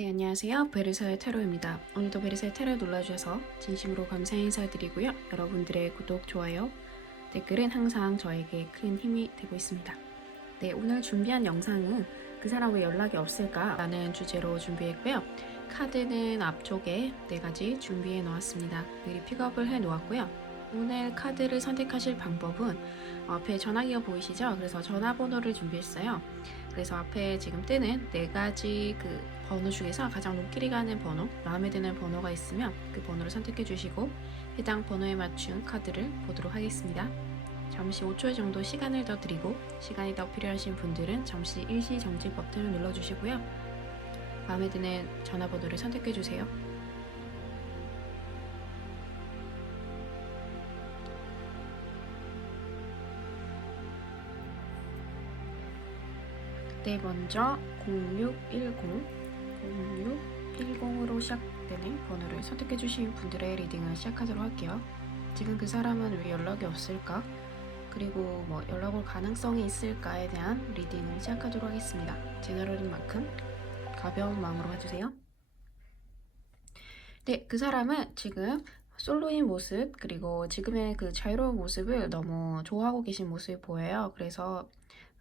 네, 안녕하세요. 베르사의 타로입니다. 오늘도 베르사의 타로 눌러주셔서 진심으로 감사 인사드리고요. 여러분들의 구독, 좋아요, 댓글은 항상 저에게 큰 힘이 되고 있습니다. 네, 오늘 준비한 영상은 그 사람 왜 연락이 없을까? 라는 주제로 준비했고요. 카드는 앞쪽에 4가지 준비해 놓았습니다. 미리 픽업을 해 놓았고요. 오늘 카드를 선택하실 방법은 앞에 전화기가 보이시죠? 그래서 전화번호를 준비했어요. 그래서 앞에 지금 뜨는 4가지 그 번호 중에서 가장 눈길이 가는 번호, 마음에 드는 번호가 있으면 그 번호를 선택해 주시고 해당 번호에 맞춘 카드를 보도록 하겠습니다. 잠시 5초 정도 시간을 더 드리고 시간이 더 필요하신 분들은 잠시 일시 정지 버튼을 눌러주시고요. 마음에 드는 전화번호를 선택해 주세요. 네, 먼저 0610으로 시작되는 번호를 선택해 주신 분들의 리딩을 시작하도록 할게요. 지금 그 사람은 왜 연락이 없을까? 그리고 연락 올 가능성이 있을까에 대한 리딩을 시작하도록 하겠습니다. 제너럴인 만큼 가벼운 마음으로 봐주세요. 네, 그 사람은 지금 솔로인 모습, 그리고 지금의 그 자유로운 모습을 너무 좋아하고 계신 모습이 보여요. 그래서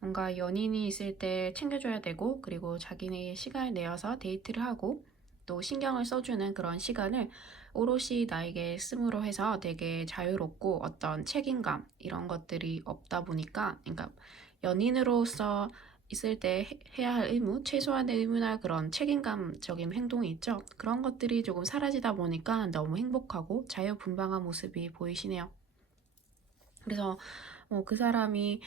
뭔가 연인이 있을 때 챙겨줘야 되고, 그리고 자기네 시간을 내어서 데이트를 하고, 또 신경을 써주는 그런 시간을 오롯이 나에게 씀으로 해서 되게 자유롭고 어떤 책임감, 이런 것들이 없다 보니까, 그러니까 연인으로서 있을 때 해야 할 의무, 최소한의 의무나 그런 책임감적인 행동이 있죠. 그런 것들이 조금 사라지다 보니까 너무 행복하고 자유분방한 모습이 보이시네요. 그래서 그 사람이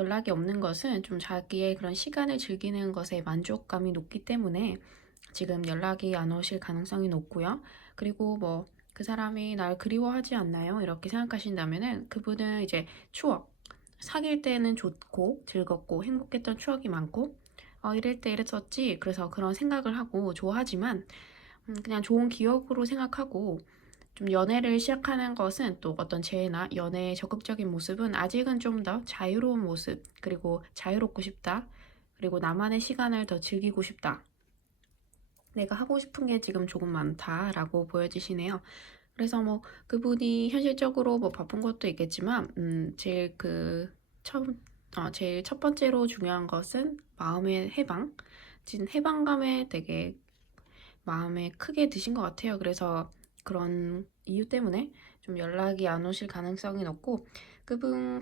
연락이 없는 것은 좀 자기의 그런 시간을 즐기는 것에 만족감이 높기 때문에 지금 연락이 안 오실 가능성이 높고요. 그리고 그 사람이 날 그리워하지 않나요? 이렇게 생각하신다면은 그분은 이제 추억, 사귈 때는 좋고 즐겁고 행복했던 추억이 많고 이럴 때 이랬었지. 그래서 그런 생각을 하고 좋아하지만 그냥 좋은 기억으로 생각하고 좀 연애를 시작하는 것은 또 어떤 재회나 연애의 적극적인 모습은 아직은 좀 더 자유로운 모습, 그리고 자유롭고 싶다, 그리고 나만의 시간을 더 즐기고 싶다, 내가 하고 싶은 게 지금 조금 많다라고 보여지시네요. 그래서 그분이 현실적으로 바쁜 것도 있겠지만 제일 첫 번째로 중요한 것은 마음의 해방, 진 해방감에 되게 마음에 크게 드신 것 같아요. 그래서 그런 이유 때문에 좀 연락이 안 오실 가능성이 높고 그분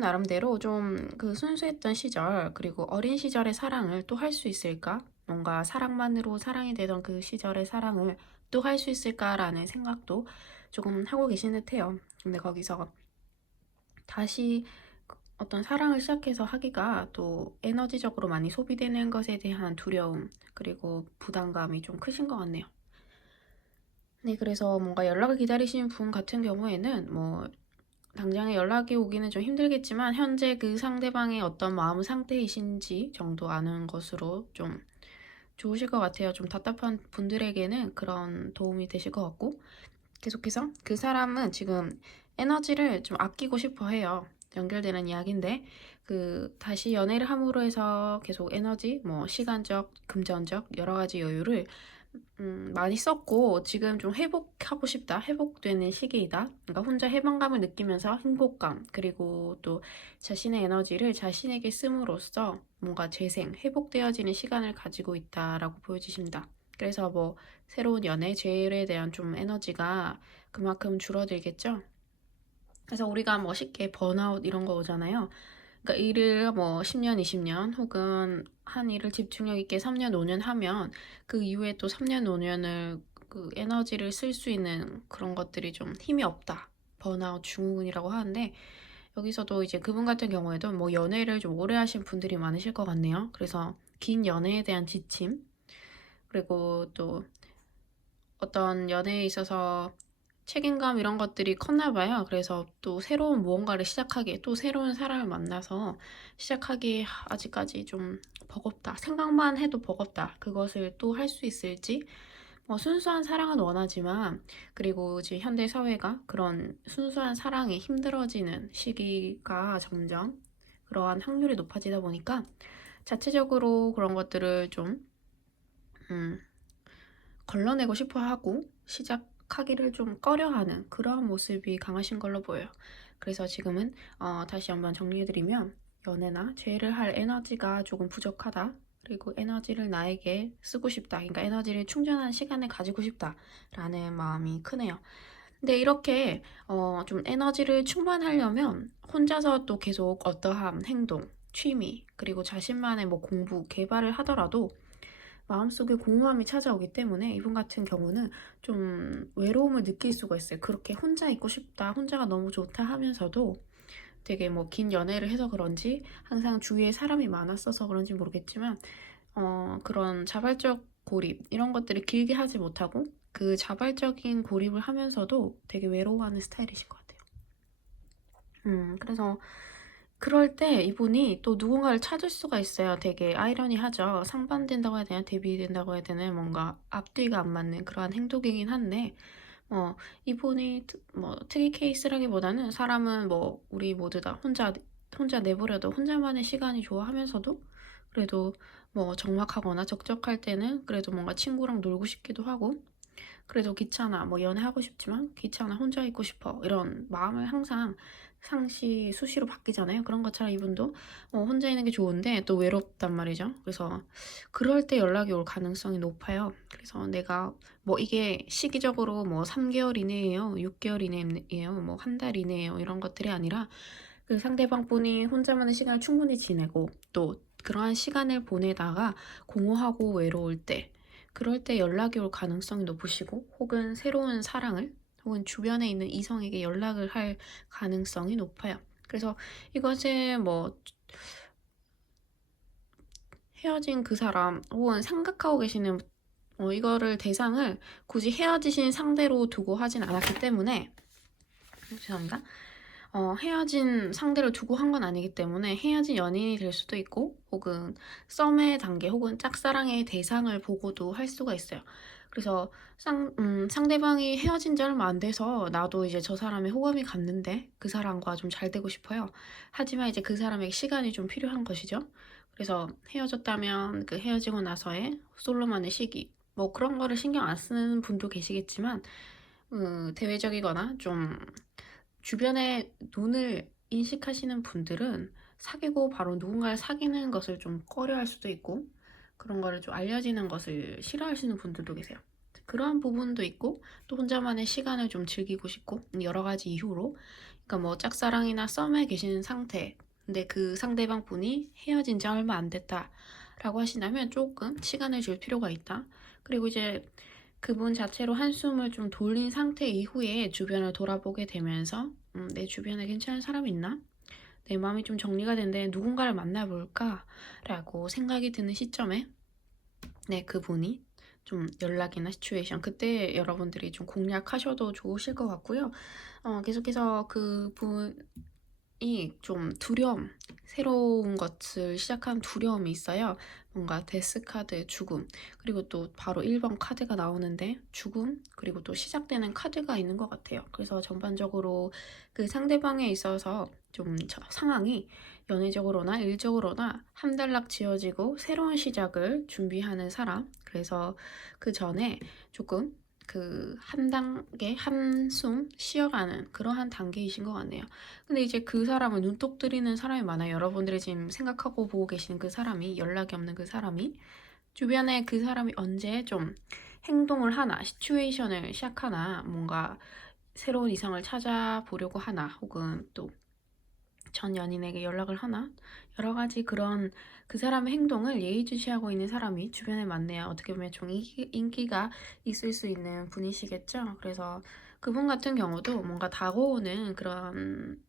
나름대로 좀 그 순수했던 시절, 그리고 어린 시절의 사랑을 또 할 수 있을까? 뭔가 사랑만으로 사랑이 되던 그 시절의 사랑을 또 할 수 있을까라는 생각도 조금 하고 계신 듯해요. 근데 거기서 다시 어떤 사랑을 시작해서 하기가 또 에너지적으로 많이 소비되는 것에 대한 두려움, 그리고 부담감이 좀 크신 것 같네요. 네, 그래서 뭔가 연락을 기다리시는 분 같은 경우에는 당장에 연락이 오기는 좀 힘들겠지만 현재 그 상대방의 어떤 마음 상태이신지 정도 아는 것으로 좀 좋으실 것 같아요. 좀 답답한 분들에게는 그런 도움이 되실 것 같고, 계속해서 그 사람은 지금 에너지를 좀 아끼고 싶어 해요. 연결되는 이야기인데 다시 연애를 함으로 해서 계속 에너지, 시간적, 금전적 여러 가지 여유를 많이 썼고 지금 좀 회복하고 싶다, 회복되는 시기이다. 그러니까 혼자 해방감을 느끼면서 행복감, 그리고 또 자신의 에너지를 자신에게 씀으로써 뭔가 재생, 회복되어지는 시간을 가지고 있다라고 보여지십니다. 그래서 새로운 연애, 재일에 대한 좀 에너지가 그만큼 줄어들겠죠. 그래서 우리가 쉽게 번아웃 이런 거 오잖아요. 그러니까 일을 10년, 20년 혹은 한 일을 집중력 있게 3년, 5년 하면 그 이후에 또 3년, 5년을 그 에너지를 쓸 수 있는 그런 것들이 좀 힘이 없다. 번아웃 증후군이라고 하는데 여기서도 이제 그분 같은 경우에도 연애를 좀 오래 하신 분들이 많으실 것 같네요. 그래서 긴 연애에 대한 지침, 그리고 또 어떤 연애에 있어서 책임감 이런 것들이 컸나 봐요. 그래서 또 새로운 무언가를 시작하기에, 또 새로운 사람을 만나서 시작하기에 아직까지 좀 버겁다. 생각만 해도 버겁다. 그것을 또 할 수 있을지. 순수한 사랑은 원하지만, 그리고 지금 현대 사회가 그런 순수한 사랑이 힘들어지는 시기가 점점 그러한 확률이 높아지다 보니까 자체적으로 그런 것들을 좀 음, 걸러내고 싶어 하고 시작하기를 좀 꺼려하는 그러한 모습이 강하신 걸로 보여요. 그래서 지금은 다시 한번 정리해드리면 연애나 재회를 할 에너지가 조금 부족하다. 그리고 에너지를 나에게 쓰고 싶다. 그러니까 에너지를 충전하는 시간을 가지고 싶다라는 마음이 크네요. 근데 이렇게 좀 에너지를 충전하려면 혼자서 또 계속 어떠한 행동, 취미, 그리고 자신만의 뭐 공부, 개발을 하더라도 마음속에 공허함이 찾아오기 때문에 이분 같은 경우는 좀 외로움을 느낄 수가 있어요. 그렇게 혼자 있고 싶다, 혼자가 너무 좋다 하면서도 되게 뭐 긴 연애를 해서 그런지 항상 주위에 사람이 많았어서 그런지 모르겠지만 그런 자발적 고립 이런 것들을 길게 하지 못하고 그 자발적인 고립을 하면서도 되게 외로워하는 스타일이신 것 같아요. 그래서 그럴 때 이분이 또 누군가를 찾을 수가 있어요. 되게 아이러니하죠. 상반된다고 해야 되나 대비된다고 해야 되나 뭔가 앞뒤가 안 맞는 그러한 행동이긴 한데 이분이 뭐 특이 케이스라기보다는 사람은 뭐 우리 모두 다 혼자 내버려도 혼자만의 시간이 좋아하면서도 그래도 뭐 적막하거나 적적할 때는 그래도 뭔가 친구랑 놀고 싶기도 하고 그래도 귀찮아 뭐 연애하고 싶지만 귀찮아 혼자 있고 싶어 이런 마음을 항상 상시 수시로 바뀌잖아요. 그런 것처럼 이분도 혼자 있는 게 좋은데 또 외롭단 말이죠. 그래서 그럴 때 연락이 올 가능성이 높아요. 그래서 내가 뭐 이게 시기적으로 뭐 3개월 이내예요, 6개월 이내예요, 뭐 한 달 이내예요 이런 것들이 아니라 그 상대방 분이 혼자만의 시간을 충분히 지내고 또 그러한 시간을 보내다가 공허하고 외로울 때 그럴 때 연락이 올 가능성이 높으시고 혹은 새로운 사랑을 혹은 주변에 있는 이성에게 연락을 할 가능성이 높아요. 그래서 이것을 뭐 헤어진 그 사람 혹은 생각하고 계시는 이거를 대상을 굳이 헤어지신 상대로 두고 하진 않았기 때문에 죄송합니다. 헤어진 상대를 두고 한 건 아니기 때문에 헤어진 연인이 될 수도 있고 혹은 썸의 단계 혹은 짝사랑의 대상을 보고도 할 수가 있어요. 그래서 상대방이 헤어진 지 얼마 안 돼서 나도 이제 저 사람의 호감이 갔는데 그 사람과 좀 잘 되고 싶어요. 하지만 이제 그 사람에게 시간이 좀 필요한 것이죠. 그래서 헤어졌다면 그 헤어지고 나서의 솔로만의 시기 뭐 그런 거를 신경 안 쓰는 분도 계시겠지만 대외적이거나 좀 주변에 눈을 인식하시는 분들은 사귀고 바로 누군가를 사귀는 것을 좀 꺼려할 수도 있고 그런 거를 좀 알려지는 것을 싫어하시는 분들도 계세요. 그러한 부분도 있고 또 혼자만의 시간을 좀 즐기고 싶고 여러 가지 이유로 그러니까 뭐 짝사랑이나 썸에 계시는 상태 근데 그 상대방 분이 헤어진 지 얼마 안 됐다 라고 하신다면 조금 시간을 줄 필요가 있다. 그리고 이제 그분 자체로 한숨을 좀 돌린 상태 이후에 주변을 돌아보게 되면서 내 주변에 괜찮은 사람 있나? 내 마음이 좀 정리가 된데 누군가를 만나볼까? 라고 생각이 드는 시점에 네, 그분이 좀 연락이나 시츄에이션 그때 여러분들이 좀 공략하셔도 좋으실 것 같고요. 계속해서 그분 이 좀 두려움, 새로운 것을 시작한 두려움이 있어요. 뭔가 데스카드 죽음, 그리고 또 바로 1번 카드가 나오는데 죽음, 그리고 또 시작되는 카드가 있는 것 같아요. 그래서 전반적으로 그 상대방에 있어서 좀 상황이 연애적으로나 일적으로나 한단락 지어지고 새로운 시작을 준비하는 사람. 그래서 그 전에 조금 그 한 단계 한숨 쉬어가는 그러한 단계이신 것 같네요. 근데 이제 그 사람을 눈독 들이는 사람이 많아요. 여러분들이 지금 생각하고 보고 계시는 그 사람이 연락이 없는 그 사람이 주변에 그 사람이 언제 좀 행동을 하나 시츄에이션을 시작하나 뭔가 새로운 이성을 찾아보려고 하나 혹은 또 전 연인에게 연락을 하나 여러 가지 그런 그 사람의 행동을 예의주시하고 있는 사람이 주변에 많네요. 어떻게 보면 좀 인기가 있을 수 있는 분이시겠죠. 그래서 그분 같은 경우도 뭔가 다가오는 그런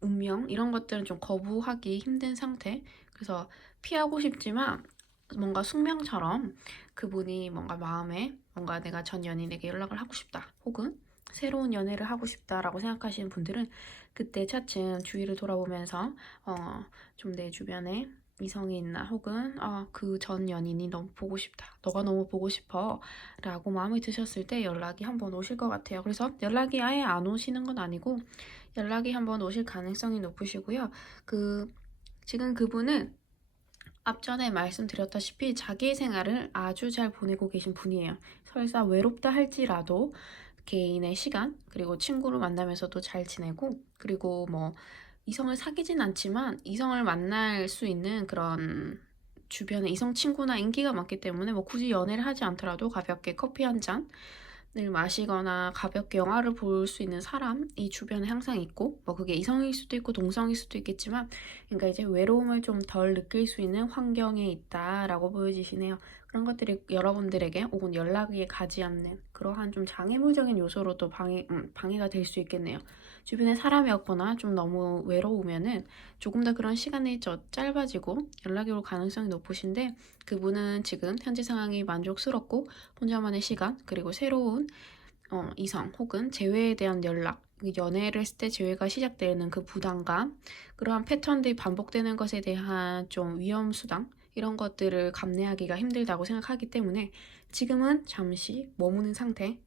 운명 이런 것들은 좀 거부하기 힘든 상태. 그래서 피하고 싶지만 뭔가 숙명처럼 그분이 뭔가 마음에 뭔가 내가 전 연인에게 연락을 하고 싶다. 혹은 새로운 연애를 하고 싶다라고 생각하시는 분들은 그때 차츰 주위를 돌아보면서 좀 내 주변에 이성이 있나 혹은 그 전 연인이 너무 보고 싶다. 너가 너무 보고 싶어. 라고 마음이 드셨을 때 연락이 한번 오실 것 같아요. 그래서 연락이 아예 안 오시는 건 아니고 연락이 한번 오실 가능성이 높으시고요. 지금 그분은 앞전에 말씀드렸다시피 자기 생활을 아주 잘 보내고 계신 분이에요. 설사 외롭다 할지라도 개인의 시간, 그리고 친구를 만나면서도 잘 지내고, 그리고 뭐 이성을 사귀진 않지만 이성을 만날 수 있는 그런 주변에 이성 친구나 인기가 많기 때문에 뭐 굳이 연애를 하지 않더라도 가볍게 커피 한 잔을 마시거나 가볍게 영화를 볼 수 있는 사람이 주변에 항상 있고, 뭐 그게 이성일 수도 있고 동성일 수도 있겠지만, 그러니까 이제 외로움을 좀 덜 느낄 수 있는 환경에 있다라고 보여지시네요. 그런 것들이 여러분들에게 혹은 연락이 가지 않는 그러한 좀 장애물적인 요소로도 방해가 될 수 있겠네요. 주변에 사람이 없거나 좀 너무 외로우면은 조금 더 그런 시간이 짧아지고 연락이 올 가능성이 높으신데, 그분은 지금 현재 상황이 만족스럽고 혼자만의 시간, 그리고 새로운 이성 혹은 재회에 대한 연락, 연애를 했을 때 재회가 시작되는 그 부담감, 그러한 패턴들이 반복되는 것에 대한 좀 위험수당, 이런 것들을 감내하기가 힘들다고 생각하기 때문에 지금은 잠시 머무는 상태,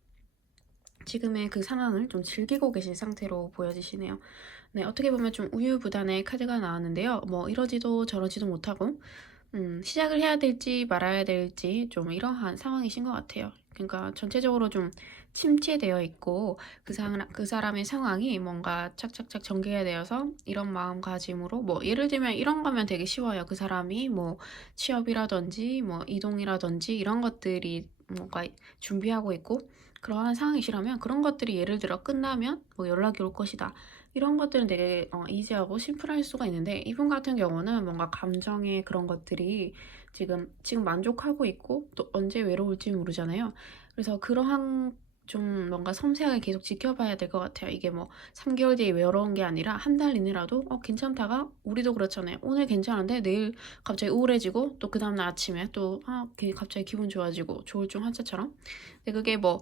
지금의 그 상황을 좀 즐기고 계신 상태로 보여지시네요. 네, 어떻게 보면 좀 우유부단의 카드가 나왔는데요. 뭐 이러지도 저러지도 못하고 시작을 해야 될지 말아야 될지 좀 이러한 상황이신 것 같아요. 그러니까 전체적으로 좀 침체되어 있고, 그 사람의 상황이 뭔가 착착착 전개가 되어서 이런 마음가짐으로, 뭐 예를 들면 이런 거면 되게 쉬워요. 그 사람이 뭐 취업이라든지 뭐 이동이라든지 이런 것들이 뭔가 준비하고 있고 그러한 상황이시라면, 그런 것들이 예를 들어 끝나면 뭐 연락이 올 것이다, 이런 것들은 되게 이지하고 심플할 수가 있는데, 이분 같은 경우는 뭔가 감정의 그런 것들이 지금 만족하고 있고 또 언제 외로울지 모르잖아요. 그래서 그러한 좀 뭔가 섬세하게 계속 지켜봐야 될 것 같아요. 이게 뭐 3개월 뒤에 외로운 게 아니라 한 달 이내라도 괜찮다가, 우리도 그렇잖아요. 오늘 괜찮은데 내일 갑자기 우울해지고 또 그 다음날 아침에 또 갑자기 기분 좋아지고 조울증 환자처럼. 근데 그게 뭐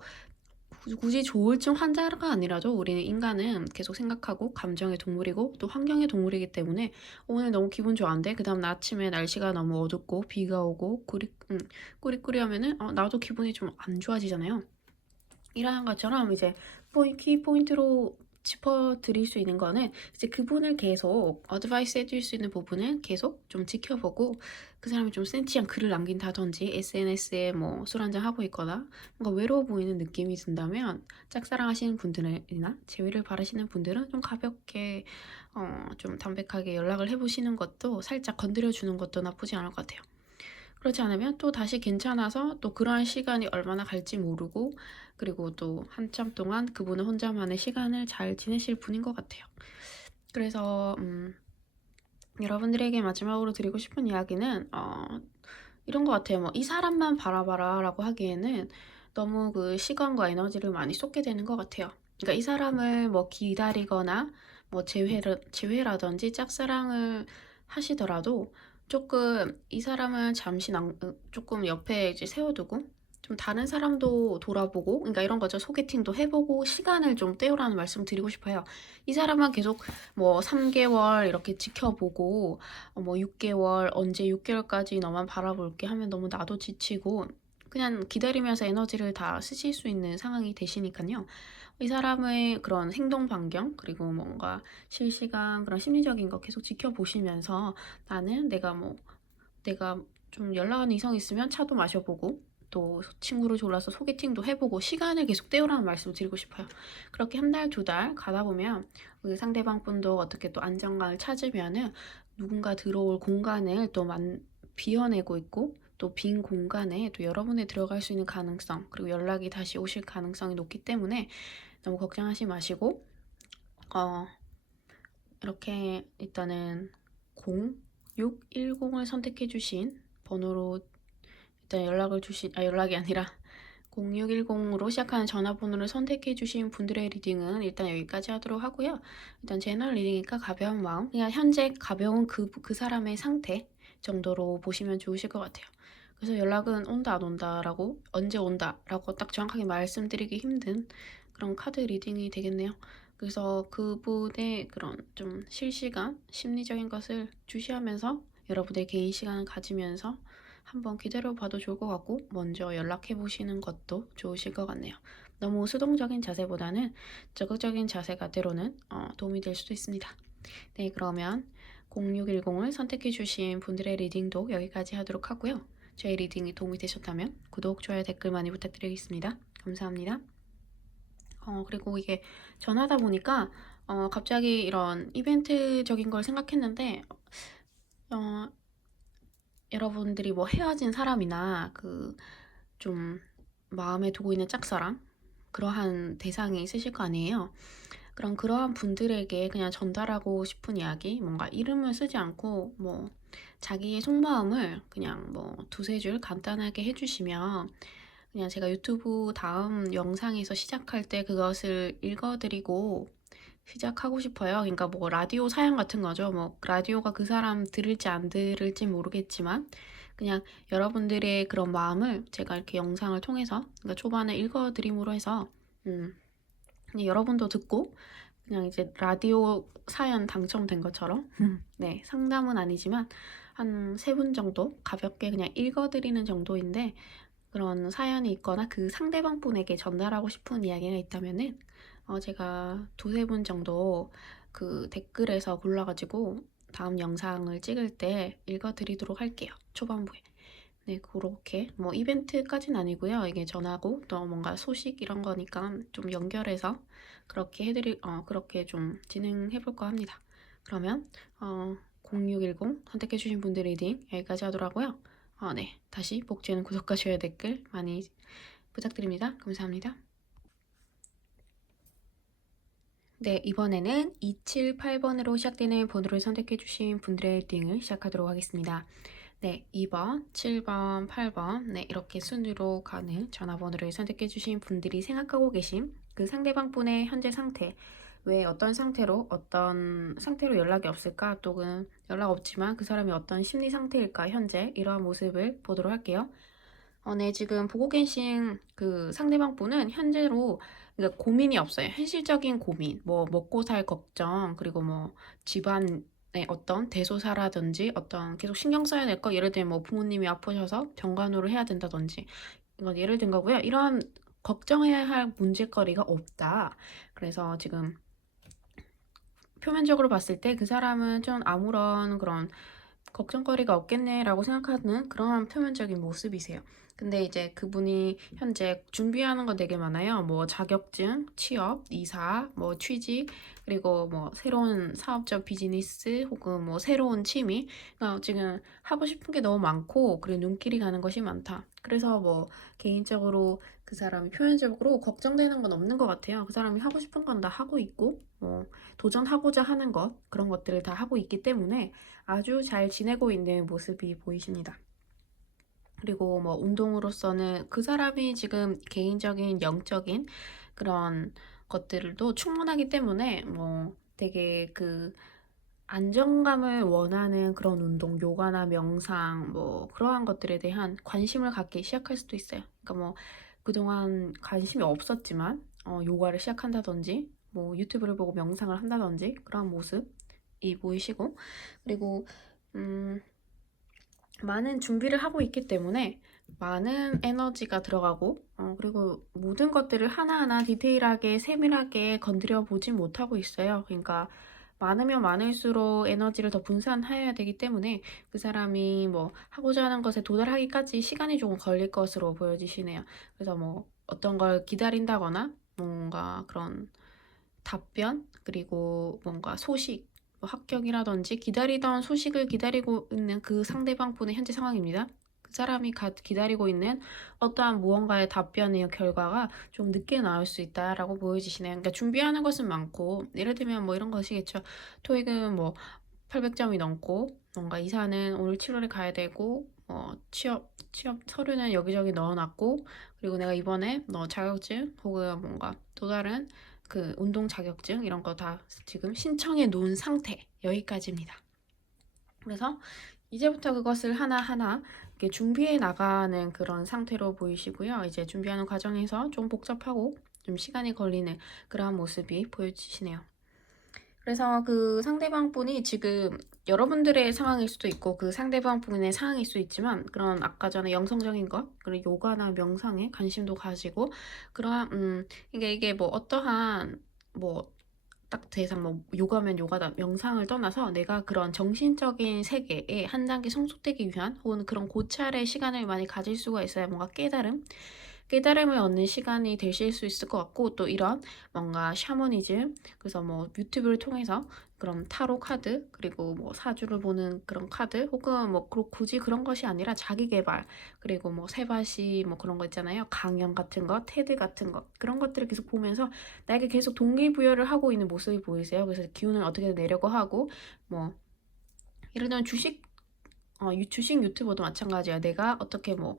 굳이 조울증 환자가 아니라도 우리는 인간은 계속 생각하고 감정의 동물이고 또 환경의 동물이기 때문에, 오늘 너무 기분 좋았는데 그 다음날 아침에 날씨가 너무 어둡고 비가 오고 꾸리꾸리하면은 나도 기분이 좀 안 좋아지잖아요. 이러한 것처럼 이제 키 포인트로 짚어드릴 수 있는 거는, 이제 그분을 계속 어드바이스 해줄 수 있는 부분을 계속 좀 지켜보고, 그 사람이 좀 센치한 글을 남긴다든지 SNS에 뭐 술 한잔 하고 있거나 뭔가 외로워 보이는 느낌이 든다면, 짝사랑하시는 분들이나 재회를 바라시는 분들은 좀 가볍게 좀 담백하게 연락을 해보시는 것도, 살짝 건드려주는 것도 나쁘지 않을 것 같아요. 그렇지 않으면 또 다시 괜찮아서 또 그러한 시간이 얼마나 갈지 모르고, 그리고 또 한참 동안 그분은 혼자만의 시간을 잘 지내실 분인 것 같아요. 그래서 여러분들에게 마지막으로 드리고 싶은 이야기는 이런 것 같아요. 뭐 이 사람만 바라봐라 라고 하기에는 너무 그 시간과 에너지를 많이 쏟게 되는 것 같아요. 그러니까 이 사람을 뭐 기다리거나 뭐 재회라든지 짝사랑을 하시더라도 조금 이 사람을 잠시 조금 옆에 이제 세워두고 좀 다른 사람도 돌아보고, 그러니까 이런 거죠. 소개팅도 해보고 시간을 좀 때우라는 말씀 드리고 싶어요. 이 사람만 계속 뭐 3개월 이렇게 지켜보고 뭐 6개월, 언제 6개월까지 너만 바라볼게 하면 너무 나도 지치고 그냥 기다리면서 에너지를 다 쓰실 수 있는 상황이 되시니까요. 이 사람의 그런 행동 반경, 그리고 뭔가 실시간 그런 심리적인 거 계속 지켜보시면서, 내가 좀 연락하는 이성 있으면 차도 마셔보고 또 친구를 졸라서 소개팅도 해보고 시간을 계속 때우라는 말씀을 드리고 싶어요. 그렇게 한 달, 2달 가다 보면 그 상대방 분도 어떻게 또 안정감을 찾으면은 누군가 들어올 공간을 또 비워내고 있고, 또 빈 공간에 또 여러분이 들어갈 수 있는 가능성, 그리고 연락이 다시 오실 가능성이 높기 때문에 너무 걱정하지 마시고, 어, 이렇게 일단은 0610을 선택해 주신 번호로 일단 연락이 아니라 0610으로 시작하는 전화번호를 선택해 주신 분들의 리딩은 일단 여기까지 하도록 하고요. 일단 제너럴 리딩이니까 가벼운 마음, 그냥 현재 가벼운 그 사람의 상태 정도로 보시면 좋으실 것 같아요. 그래서 연락은 온다 안 온다라고, 언제 온다라고 딱 정확하게 말씀드리기 힘든 그런 카드 리딩이 되겠네요. 그래서 그분의 그런 좀 실시간 심리적인 것을 주시하면서 여러분의 개인 시간을 가지면서 한번 기다려봐도 좋을 것 같고, 먼저 연락해보시는 것도 좋으실 것 같네요. 너무 수동적인 자세보다는 적극적인 자세가 때로는 도움이 될 수도 있습니다. 네, 그러면 0610을 선택해 주신 분들의 리딩도 여기까지 하도록 하고요. 저희 리딩이 도움이 되셨다면 구독, 좋아요, 댓글 많이 부탁드리겠습니다. 감사합니다. 그리고 이게 전하다 보니까 갑자기 이런 이벤트적인 걸 생각했는데 여러분들이 뭐 헤어진 사람이나 좀 마음에 두고 있는 짝사랑 그러한 대상이 있으실 거 아니에요. 그럼 그러한 분들에게 그냥 전달하고 싶은 이야기, 뭔가 이름을 쓰지 않고 뭐 자기의 속마음을 그냥 뭐 두세 줄 간단하게 해주시면 그냥 제가 유튜브 다음 영상에서 시작할 때 그것을 읽어드리고 시작하고 싶어요. 그러니까 뭐 라디오 사연 같은 거죠. 뭐 라디오가 그 사람 들을지 안 들을지 모르겠지만 그냥 여러분들의 그런 마음을 제가 이렇게 영상을 통해서 그러니까 초반에 읽어드림으로 해서 그냥 여러분도 듣고 그냥 이제 라디오 사연 당첨된 것처럼 네, 상담은 아니지만 한 3분 정도 가볍게 그냥 읽어드리는 정도인데 그런 사연이 있거나 그 상대방 분에게 전달하고 싶은 이야기가 있다면은 제가 두세 분 정도 그 댓글에서 골라가지고 다음 영상을 찍을 때 읽어드리도록 할게요. 초반부에. 네, 그렇게 뭐 이벤트까지는 아니고요. 이게 전하고 또 뭔가 소식 이런 거니까 좀 연결해서 그렇게 좀 진행해 볼까 합니다. 그러면 0610 선택해 주신 분들 리딩 여기까지 하더라고요. 네, 다시 복제는 구독과 좋아요 댓글 많이 부탁드립니다. 감사합니다. 네, 이번에는 278번으로 시작되는 번호를 선택해 주신 분들의 리딩을 시작하도록 하겠습니다. 네, 2번, 7번, 8번, 네, 이렇게 순으로 가는 전화번호를 선택해 주신 분들이 생각하고 계신 그 상대방 분의 현재 상태, 왜 어떤 상태로 연락이 없을까? 또는 연락 없지만 그 사람이 어떤 심리 상태일까? 현재 이러한 모습을 보도록 할게요. 네, 지금 보고 계신 그 상대방 분은 현재로 그러니까 고민이 없어요. 현실적인 고민, 뭐 먹고 살 걱정, 그리고 뭐 집안의 어떤 대소사라든지 어떤 계속 신경 써야 될 거, 예를 들면 뭐 부모님이 아프셔서 병간호를 해야 된다든지, 이건 예를 든 거고요. 이러한 걱정해야 할 문제거리가 없다. 그래서 지금 표면적으로 봤을 때 그 사람은 좀 아무런 그런 걱정거리가 없겠네라고 생각하는 그런 표면적인 모습이세요. 근데 이제 그분이 현재 준비하는 거 되게 많아요. 뭐 자격증, 취업, 이사, 뭐 취직, 그리고 뭐 새로운 사업적 비즈니스 혹은 뭐 새로운 취미. 그러니까 지금 하고 싶은 게 너무 많고 그리고 눈길이 가는 것이 많다. 그래서 뭐 개인적으로 그 사람이 표면적으로 걱정되는 건 없는 것 같아요. 그 사람이 하고 싶은 건 다 하고 있고 뭐 도전하고자 하는 것 그런 것들을 다 하고 있기 때문에 아주 잘 지내고 있는 모습이 보이십니다. 그리고 뭐 운동으로서는 그 사람이 지금 개인적인 영적인 그런 것들도 충분하기 때문에 뭐 되게 그 안정감을 원하는 그런 운동, 요가나 명상 뭐 그러한 것들에 대한 관심을 갖기 시작할 수도 있어요. 그러니까 뭐 그동안 관심이 없었지만 요가를 시작한다든지 뭐 유튜브를 보고 명상을 한다든지 그런 모습이 보이시고 그리고 많은 준비를 하고 있기 때문에 많은 에너지가 들어가고 그리고 모든 것들을 하나하나 디테일하게 세밀하게 건드려 보지 못하고 있어요. 그러니까 많으면 많을수록 에너지를 더 분산해야 되기 때문에 그 사람이 뭐 하고자 하는 것에 도달하기까지 시간이 조금 걸릴 것으로 보여지시네요. 그래서 뭐 어떤 걸 기다린다거나 뭔가 그런 답변 그리고 뭔가 소식 뭐 합격이라든지 기다리던 소식을 기다리고 있는 그 상대방 분의 현재 상황입니다. 그 사람이 기다리고 있는 어떠한 무언가의 답변의 결과가 좀 늦게 나올 수 있다라고 보여지시네요. 그러니까 준비하는 것은 많고 예를 들면 뭐 이런 것이겠죠. 토익은 뭐 800점이 넘고 뭔가 이사는 오늘 7월에 가야 되고 취업 서류는 여기저기 넣어놨고 그리고 내가 이번에 자격증 혹은 뭔가 또 다른 그 운동 자격증 이런 거 다 지금 신청해 놓은 상태 여기까지입니다. 그래서 이제부터 그것을 하나하나 이렇게 준비해 나가는 그런 상태로 보이시고요. 이제 준비하는 과정에서 좀 복잡하고 좀 시간이 걸리는 그러한 모습이 보여지시네요. 그래서 그 상대방 분이 지금 여러분들의 상황일 수도 있고 그 상대방 분의 상황일 수도 있지만 그런 아까 전에 영성적인 것 그리고 요가나 명상에 관심도 가지고 그러한 이게 뭐 어떠한 뭐 딱 대상 뭐 요가면 요가다 영상을 떠나서 내가 그런 정신적인 세계에 한 단계 성숙되기 위한 혹은 그런 고찰의 시간을 많이 가질 수가 있어야 뭔가 깨달음을 얻는 시간이 되실 수 있을 것 같고 또 이런 뭔가 샤머니즘 그래서 뭐 유튜브를 통해서 그런 타로 카드 그리고 뭐 사주를 보는 그런 카드 혹은 뭐 굳이 그런 것이 아니라 자기 개발 그리고 뭐 세바시 뭐 그런 거 있잖아요. 강연 같은 거, 테드 같은 거 그런 것들을 계속 보면서 나에게 계속 동기부여를 하고 있는 모습이 보이세요. 그래서 기운을 어떻게 내려고 하고 뭐 예를 들면 주식 유튜버도 마찬가지야. 내가 어떻게 뭐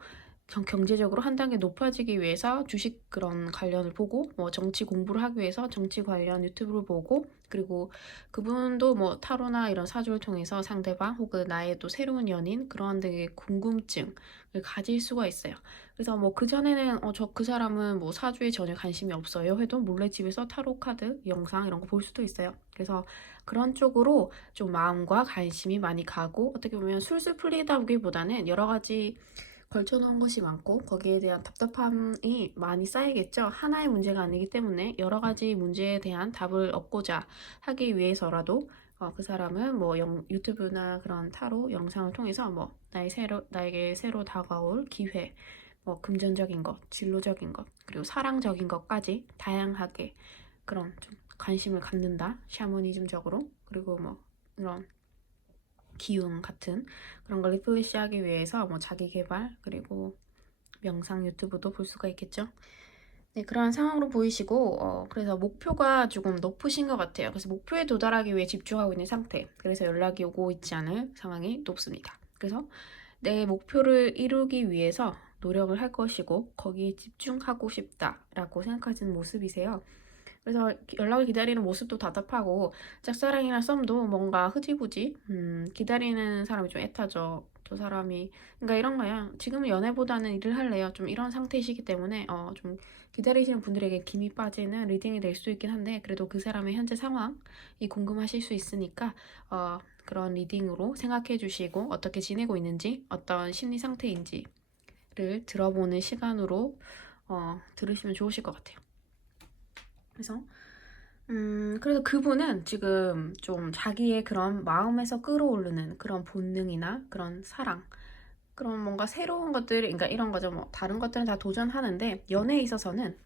경제적으로 한 단계 높아지기 위해서 주식 그런 관련을 보고 뭐 정치 공부를 하기 위해서 정치 관련 유튜브를 보고 그리고 그분도 뭐 타로나 이런 사주를 통해서 상대방 혹은 나의 또 새로운 연인 그런 되게 궁금증을 가질 수가 있어요. 그래서 뭐 그전에는 저 그 사람은 뭐 사주에 전혀 관심이 없어요 해도 몰래 집에서 타로 카드 영상 이런 거 볼 수도 있어요. 그래서 그런 쪽으로 좀 마음과 관심이 많이 가고 어떻게 보면 술술 풀리다기보다는 여러 가지 걸쳐놓은 것이 많고 거기에 대한 답답함이 많이 쌓이겠죠. 하나의 문제가 아니기 때문에 여러 가지 문제에 대한 답을 얻고자 하기 위해서라도 그 사람은 뭐 유튜브나 그런 타로 영상을 통해서 뭐 나에게 새로 다가올 기회, 뭐 금전적인 것, 진로적인 것, 그리고 사랑적인 것까지 다양하게 그런 좀 관심을 갖는다. 샤머니즘적으로 그리고 뭐 이런 기운 같은 그런 걸 리플레시하기 위해서 뭐 자기 개발 그리고 명상 유튜브도 볼 수가 있겠죠. 네, 그런 상황으로 보이시고 그래서 목표가 조금 높으신 것 같아요. 그래서 목표에 도달하기 위해 집중하고 있는 상태. 그래서 연락이 오고 있지 않을 상황이 높습니다. 그래서 내 목표를 이루기 위해서 노력을 할 것이고 거기에 집중하고 싶다라고 생각하시는 모습이세요. 그래서 연락을 기다리는 모습도 답답하고 짝사랑이나 썸도 뭔가 흐지부지 기다리는 사람이 좀 애타죠. 저 사람이 그러니까 이런 거야. 지금은 연애보다는 일을 할래요. 좀 이런 상태이시기 때문에 좀 기다리시는 분들에게 김이 빠지는 리딩이 될 수도 있긴 한데 그래도 그 사람의 현재 상황이 궁금하실 수 있으니까 그런 리딩으로 생각해 주시고 어떻게 지내고 있는지 어떤 심리 상태인지를 들어보는 시간으로 들으시면 좋으실 것 같아요. 그래서 그분은 지금 좀 자기의 그런 마음에서 끌어오르는 그런 본능이나 그런 사랑, 그런 뭔가 새로운 것들, 그러니까 이런 거죠. 뭐 다른 것들은 다 도전하는데 연애에 있어서는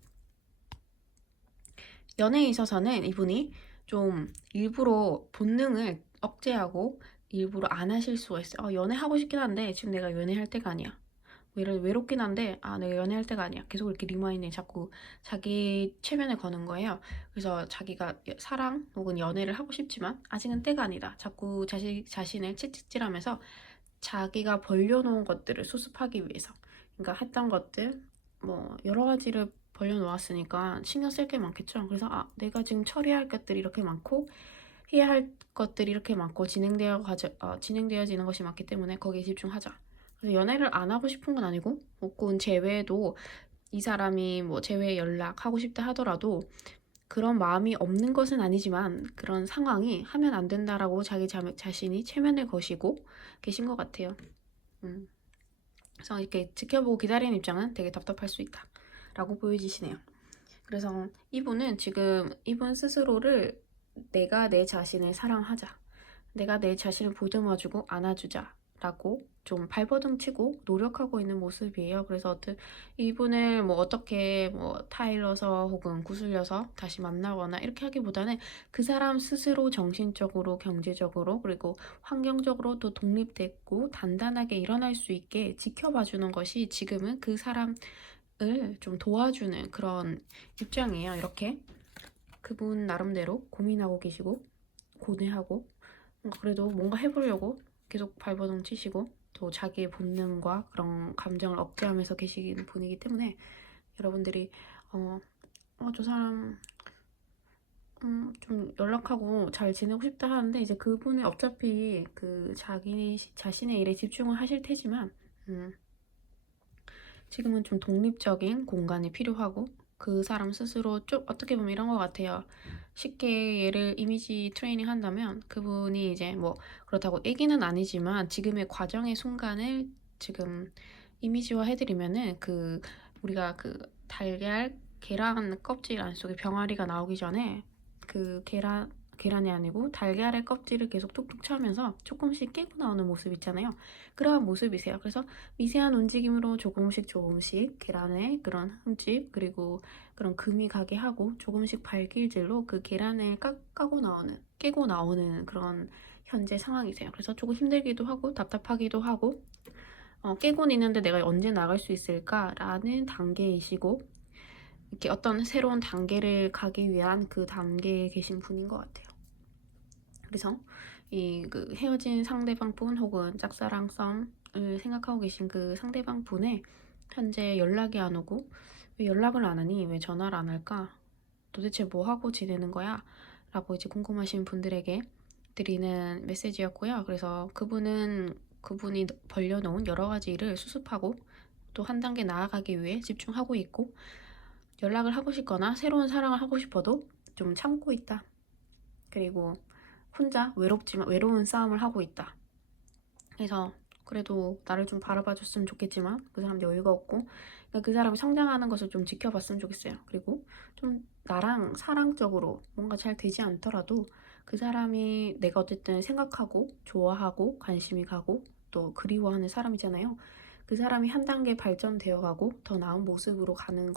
이분이 좀 일부러 본능을 억제하고 일부러 안 하실 수가 있어요. 연애하고 싶긴 한데 지금 내가 연애할 때가 아니야. 외롭긴 한데 내가 연애할 때가 아니야. 계속 이렇게 리마인딩 자꾸 자기 체면을 거는 거예요. 그래서 자기가 사랑 혹은 연애를 하고 싶지만 아직은 때가 아니다. 자꾸 자신을 채찍질하면서 자기가 벌려놓은 것들을 수습하기 위해서 그러니까 했던 것들 뭐 여러 가지를 벌려놓았으니까 신경 쓸 게 많겠죠. 그래서 내가 지금 처리할 것들이 이렇게 많고 해야 할 것들이 이렇게 많고 진행되어지는 것이 많기 때문에 거기에 집중하자. 그래서 연애를 안 하고 싶은 건 아니고 혹은 제외도 이 사람이 뭐 제외 연락하고 싶다 하더라도 그런 마음이 없는 것은 아니지만 그런 상황이 하면 안 된다라고 자기 자신이 체면을 거시고 계신 것 같아요. 그래서 이렇게 지켜보고 기다리는 입장은 되게 답답할 수 있다 라고 보여지시네요. 그래서 이분은 지금 이분 스스로를 내가 내 자신을 사랑하자, 내가 내 자신을 보듬어주고 안아주자 라고 좀 발버둥 치고 노력하고 있는 모습이에요. 그래서 이분을 뭐 어떻게 뭐 타일러서 혹은 구슬려서 다시 만나거나 이렇게 하기보다는 그 사람 스스로 정신적으로 경제적으로 그리고 환경적으로 또 독립됐고 단단하게 일어날 수 있게 지켜봐주는 것이 지금은 그 사람을 좀 도와주는 그런 입장이에요. 이렇게 그분 나름대로 고민하고 계시고 고뇌하고 그래도 뭔가 해보려고 계속 발버둥 치시고 또 자기의 본능과 그런 감정을 억제하면서 계시는 분이기 때문에 여러분들이 저 사람 좀 연락하고 잘 지내고 싶다 하는데 이제 그분은 어차피 그 자기 자신의 일에 집중을 하실 테지만 지금은 좀 독립적인 공간이 필요하고 그 사람 스스로 좀 어떻게 보면 이런 것 같아요. 쉽게 얘를 이미지 트레이닝 한다면 그분이 이제 뭐 그렇다고 애기는 아니지만 지금의 과정의 순간을 지금 이미지화 해드리면은 우리가 그 달걀 계란 껍질 안쪽에 병아리가 나오기 전에 그 계란이 아니고 달걀의 껍질을 계속 툭툭 쳐면서 조금씩 깨고 나오는 모습 있잖아요. 그러한 모습이세요. 그래서 미세한 움직임으로 조금씩 조금씩 계란의 그런 흠집 그리고 그런 금이 가게 하고 조금씩 발길질로 그 계란을 깨고 나오는 그런 현재 상황이세요. 그래서 조금 힘들기도 하고 답답하기도 하고 깨고는 있는데 내가 언제 나갈 수 있을까라는 단계이시고 이렇게 어떤 새로운 단계를 가기 위한 그 단계에 계신 분인 것 같아요. 그래서 이 그 헤어진 상대방 분 혹은 짝사랑 썸을 생각하고 계신 그 상대방 분의 현재 연락이 안 오고 왜 연락을 안 하니? 왜 전화를 안 할까? 도대체 뭐 하고 지내는 거야? 라고 이제 궁금하신 분들에게 드리는 메시지였고요. 그래서 그분이 벌려놓은 여러 가지 일을 수습하고 또 한 단계 나아가기 위해 집중하고 있고 연락을 하고 싶거나 새로운 사랑을 하고 싶어도 좀 참고 있다. 그리고 혼자 외로운 싸움을 하고 있다. 그래서 그래도 나를 좀 바라봐 줬으면 좋겠지만 그 사람 여유가 없고 그러니까 그 사람이 성장하는 것을 좀 지켜봤으면 좋겠어요. 그리고 좀 나랑 사랑적으로 뭔가 잘 되지 않더라도 그 사람이 내가 어쨌든 생각하고 좋아하고 관심이 가고 또 그리워하는 사람이잖아요. 그 사람이 한 단계 발전되어 가고 더 나은 모습으로 가는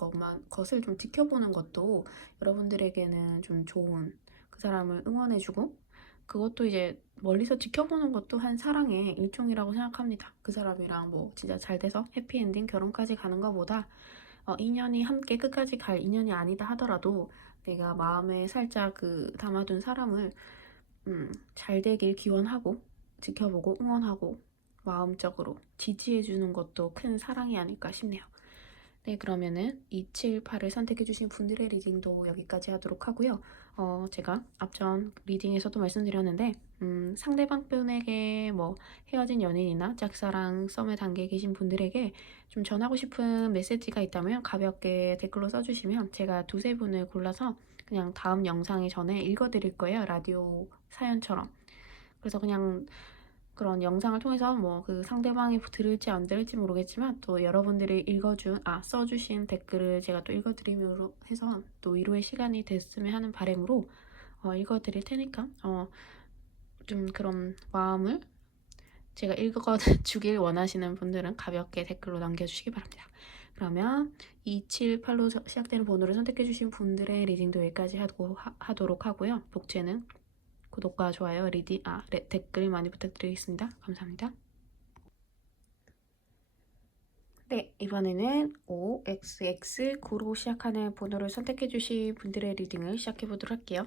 것을 좀 지켜보는 것도 여러분들에게는 좀 좋은 그 사람을 응원해주고 그것도 이제 멀리서 지켜보는 것도 한 사랑의 일종이라고 생각합니다. 그 사람이랑 뭐 진짜 잘 돼서 해피엔딩 결혼까지 가는 것보다 인연이 함께 끝까지 갈 인연이 아니다 하더라도 내가 마음에 살짝 그 담아둔 사람을 잘 되길 기원하고 지켜보고 응원하고 마음적으로 지지해주는 것도 큰 사랑이 아닐까 싶네요. 네, 그러면은 278을 선택해주신 분들의 리딩도 여기까지 하도록 하고요. 제가 앞전 리딩에서도 말씀드렸는데, 상대방 분에게 뭐 헤어진 연인이나 짝사랑 썸의 단계에 계신 분들에게 좀 전하고 싶은 메시지가 있다면 가볍게 댓글로 써주시면 제가 두세 분을 골라서 그냥 다음 영상에 전에 읽어드릴 거예요. 라디오 사연처럼. 그래서 그냥 그런 영상을 통해서 뭐 그 상대방이 들을지 안 들을지 모르겠지만 또 여러분들이 써주신 댓글을 제가 또 읽어드림으로 해서 또 위로의 시간이 됐으면 하는 바람으로 읽어드릴 테니까 좀 그런 마음을 제가 읽어주길 원하시는 분들은 가볍게 댓글로 남겨주시기 바랍니다. 그러면 278로 시작되는 번호를 선택해주신 분들의 리딩도 여기까지 하도록 하고요. 복채는 구독과 좋아요, 댓글 많이 부탁드리겠습니다. 감사합니다. 네, 이번에는 OXX9로 시작하는 번호를 선택해주신 분들의 리딩을 시작해보도록 할게요.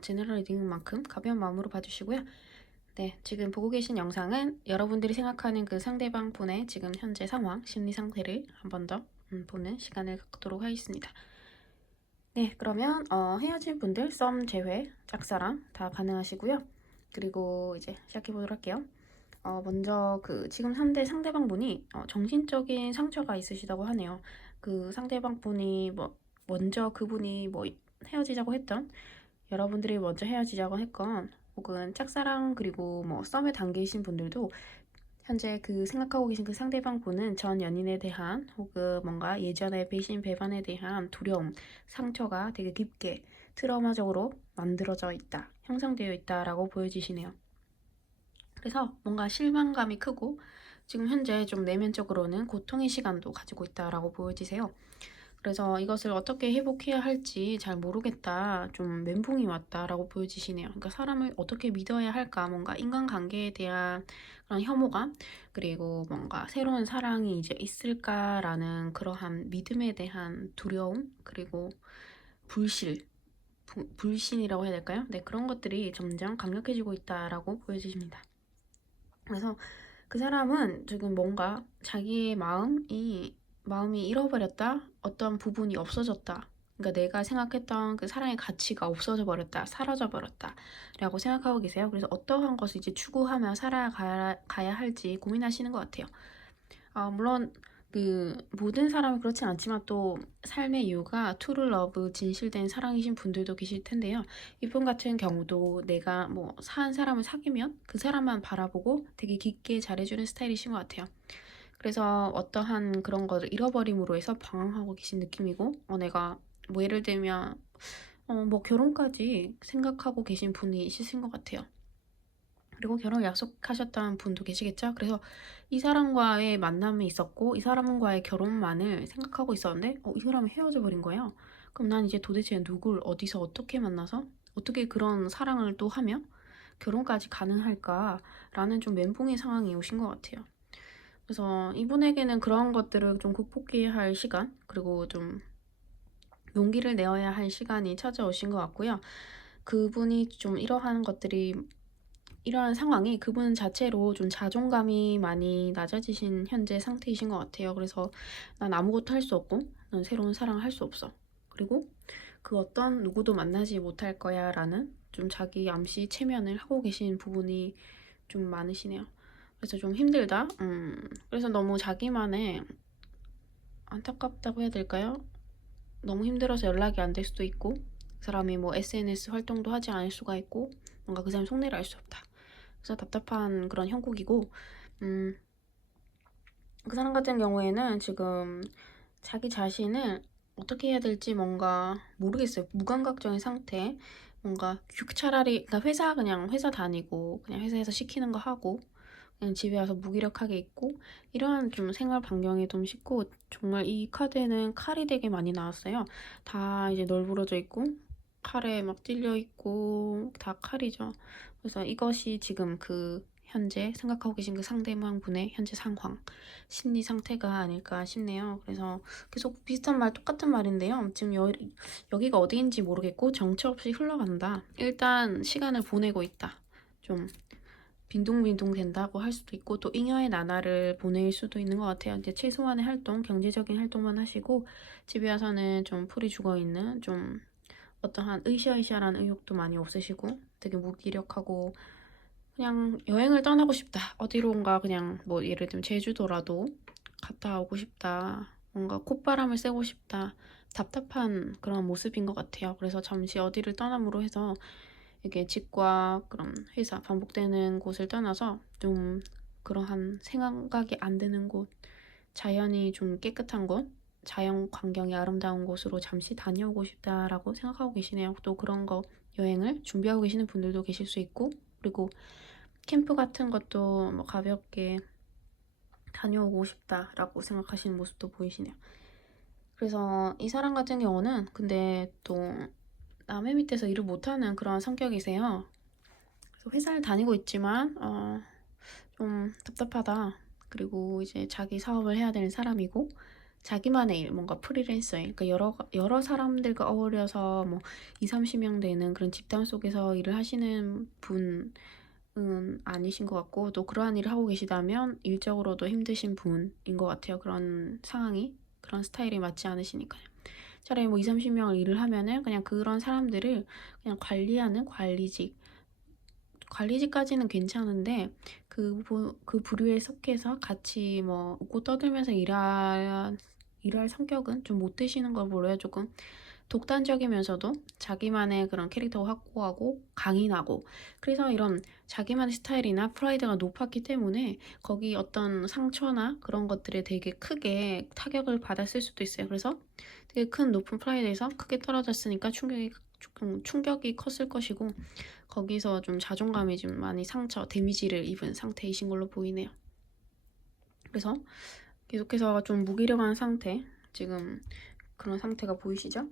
제너럴 리딩인 만큼 가벼운 마음으로 봐주시고요. 네, 지금 보고 계신 영상은 여러분들이 생각하는 그 상대방 분의 지금 현재 상황, 심리 상태를 한 번 더 보는 시간을 갖도록 하겠습니다. 네, 그러면 헤어진 분들 썸 제외, 짝사랑 다 가능하시고요. 그리고 이제 시작해보도록 할게요. 먼저 지금 상대방 분이 정신적인 상처가 있으시다고 하네요. 그 상대방 분이 먼저 그분이 헤어지자고 했던 여러분들이 먼저 헤어지자고 했건 혹은 짝사랑 그리고 썸의 단계이신 분들도 현재 생각하고 계신 그 상대방 분은 전 연인에 대한 혹은 뭔가 예전의 배반에 대한 두려움, 상처가 되게 깊게 트라우마적으로 만들어져 있다, 형성되어 있다라고 보여지시네요. 그래서 뭔가 실망감이 크고 지금 현재 좀 내면적으로는 고통의 시간도 가지고 있다라고 보여지세요. 그래서 이것을 어떻게 회복해야 할지 잘 모르겠다, 좀 멘붕이 왔다라고 보여지시네요. 그러니까 사람을 어떻게 믿어야 할까, 뭔가 인간관계에 대한 그런 혐오감, 그리고 뭔가 새로운 사랑이 이제 있을까라는 그러한 믿음에 대한 두려움, 그리고 불신이라고 해야 될까요? 네, 그런 것들이 점점 강력해지고 있다라고 보여지십니다. 그래서 그 사람은 지금 뭔가 자기의 마음이 잃어버렸다, 어떤 부분이 없어졌다, 그러니까 내가 생각했던 그 사랑의 가치가 없어져 버렸다, 사라져 버렸다 라고 생각하고 계세요. 그래서 어떠한 것을 이제 추구하며 살아가야 할지 고민하시는 것 같아요. 물론 모든 사람이 그렇진 않지만 또 삶의 이유가 true love, 진실된 사랑이신 분들도 계실 텐데요. 이분 같은 경우도 내가 한 사람을 사귀면 그 사람만 바라보고 되게 깊게 잘해주는 스타일이신 것 같아요. 그래서 어떠한 그런 것을 잃어버림으로 해서 방황하고 계신 느낌이고, 내가 예를 들면 뭐 결혼까지 생각하고 계신 분이 있으신 것 같아요. 그리고 결혼 약속하셨던 분도 계시겠죠? 그래서 이 사람과의 만남이 있었고 이 사람과의 결혼만을 생각하고 있었는데 이 사람이 헤어져 버린 거예요. 그럼 난 이제 도대체 누굴 어디서 어떻게 만나서 어떻게 그런 사랑을 또 하며 결혼까지 가능할까라는 좀 멘붕의 상황이 오신 것 같아요. 그래서 이분에게는 그런 것들을 좀 극복해야 할 시간, 그리고 좀 용기를 내어야 할 시간이 찾아오신 것 같고요. 그분이 좀 이러한 상황이 그분 자체로 좀 자존감이 많이 낮아지신 현재 상태이신 것 같아요. 그래서 난 아무것도 할 수 없고, 난 새로운 사랑을 할 수 없어. 그리고 그 어떤 누구도 만나지 못할 거야 라는 좀 자기 암시 체면을 하고 계신 부분이 좀 많으시네요. 그래서 좀 힘들다. 그래서 너무 자기만의 안타깝다고 해야 될까요? 너무 힘들어서 연락이 안 될 수도 있고, 그 사람이 뭐 SNS 활동도 하지 않을 수가 있고, 뭔가 그 사람 속내를 알 수 없다. 그래서 답답한 그런 형국이고, 음, 그 사람 같은 경우에는 지금 자기 자신을 어떻게 해야 될지 뭔가 모르겠어요. 무감각적인 상태. 뭔가 차라리, 그러니까 그냥 회사 다니고, 그냥 회사에서 시키는 거 하고, 그냥 집에 와서 무기력하게 있고, 이러한 좀 생활 반경이 좀 쉽고, 정말 이 카드에는 칼이 되게 많이 나왔어요. 다 이제 널브러져 있고, 칼에 막 찔려 있고, 다 칼이죠. 그래서 이것이 지금 그 현재 생각하고 계신 그 상대방 분의 현재 상황, 심리 상태가 아닐까 싶네요. 그래서 계속 비슷한 말, 똑같은 말인데요. 지금 여기가 어디인지 모르겠고 정처 없이 흘러간다. 일단 시간을 보내고 있다. 좀 빈둥빈둥 된다고 할 수도 있고 또 잉여의 나날을 보낼 수도 있는 것 같아요. 이제 최소한의 활동, 경제적인 활동만 하시고 집에 와서는 좀 풀이 죽어있는 좀 어떠한 으쌰으쌰한 의욕도 많이 없으시고 되게 무기력하고 그냥 여행을 떠나고 싶다. 어디론가 그냥 뭐 예를 들면 제주도라도 갔다 오고 싶다. 뭔가 콧바람을 쐬고 싶다. 답답한 그런 모습인 것 같아요. 그래서 잠시 어디를 떠남으로 해서 이게 집과 그런 회사 반복되는 곳을 떠나서 좀 그러한 생각이 안 드는 곳, 자연이 좀 깨끗한 곳, 자연 광경이 아름다운 곳으로 잠시 다녀오고 싶다라고 생각하고 계시네요. 또 그런 거 여행을 준비하고 계시는 분들도 계실 수 있고, 그리고 캠프 같은 것도 뭐 가볍게 다녀오고 싶다라고 생각하시는 모습도 보이시네요. 그래서 이 사람 같은 경우는 근데 또 남의 밑에서 일을 못하는 그런 성격이세요. 그래서 회사를 다니고 있지만 좀 답답하다. 그리고 이제 자기 사업을 해야 되는 사람이고 자기만의 일, 뭔가 프리랜서 일, 그러니까 여러 사람들과 어울려서 뭐 2, 30명 되는 그런 집단 속에서 일을 하시는 분은 아니신 것 같고 또 그러한 일을 하고 계시다면 일적으로도 힘드신 분인 것 같아요. 그런 상황이, 그런 스타일이 맞지 않으시니까요. 차라리 뭐 2, 30명을 일을 하면은 그냥 그런 사람들을 그냥 관리하는 관리직까지는 괜찮은데 그 부류에 속해서 같이 뭐 웃고 떠들면서 일할 성격은 좀 못 되시는 걸 보여요. 조금 독단적이면서도 자기만의 그런 캐릭터 확고하고 강인하고 그래서 이런 자기만의 스타일이나 프라이드가 높았기 때문에 거기 어떤 상처나 그런 것들에 되게 크게 타격을 받았을 수도 있어요. 그래서 되게 큰 높은 프라이드에서 크게 떨어졌으니까 충격이 컸을 것이고 거기서 좀 자존감이 좀 많이 데미지를 입은 상태이신 걸로 보이네요. 그래서 계속해서 좀 무기력한 상태, 지금 그런 상태가 보이시죠?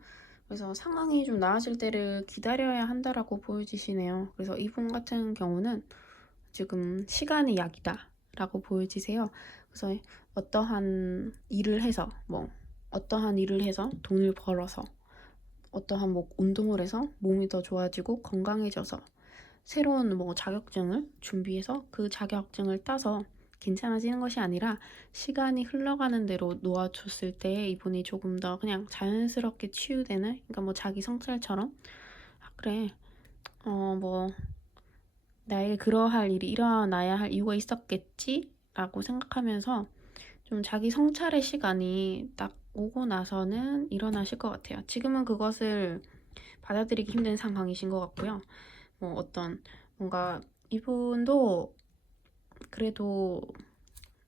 그래서 상황이 좀 나아질 때를 기다려야 한다라고 보여지시네요. 그래서 이분 같은 경우는 지금 시간이 약이다 라고 보여지세요. 그래서 어떠한 일을 해서 돈을 벌어서 어떠한 뭐 운동을 해서 몸이 더 좋아지고 건강해져서 새로운 뭐 자격증을 준비해서 그 자격증을 따서 괜찮아지는 것이 아니라 시간이 흘러가는 대로 놓아줬을 때 이분이 조금 더 그냥 자연스럽게 치유되는, 그러니까 뭐 자기 성찰처럼 그래 뭐 나에게 그러할 일이 일어나야 할 이유가 있었겠지 라고 생각하면서 좀 자기 성찰의 시간이 딱 오고 나서는 일어나실 것 같아요. 지금은 그것을 받아들이기 힘든 상황이신 것 같고요. 뭐 뭔가 이분도 그래도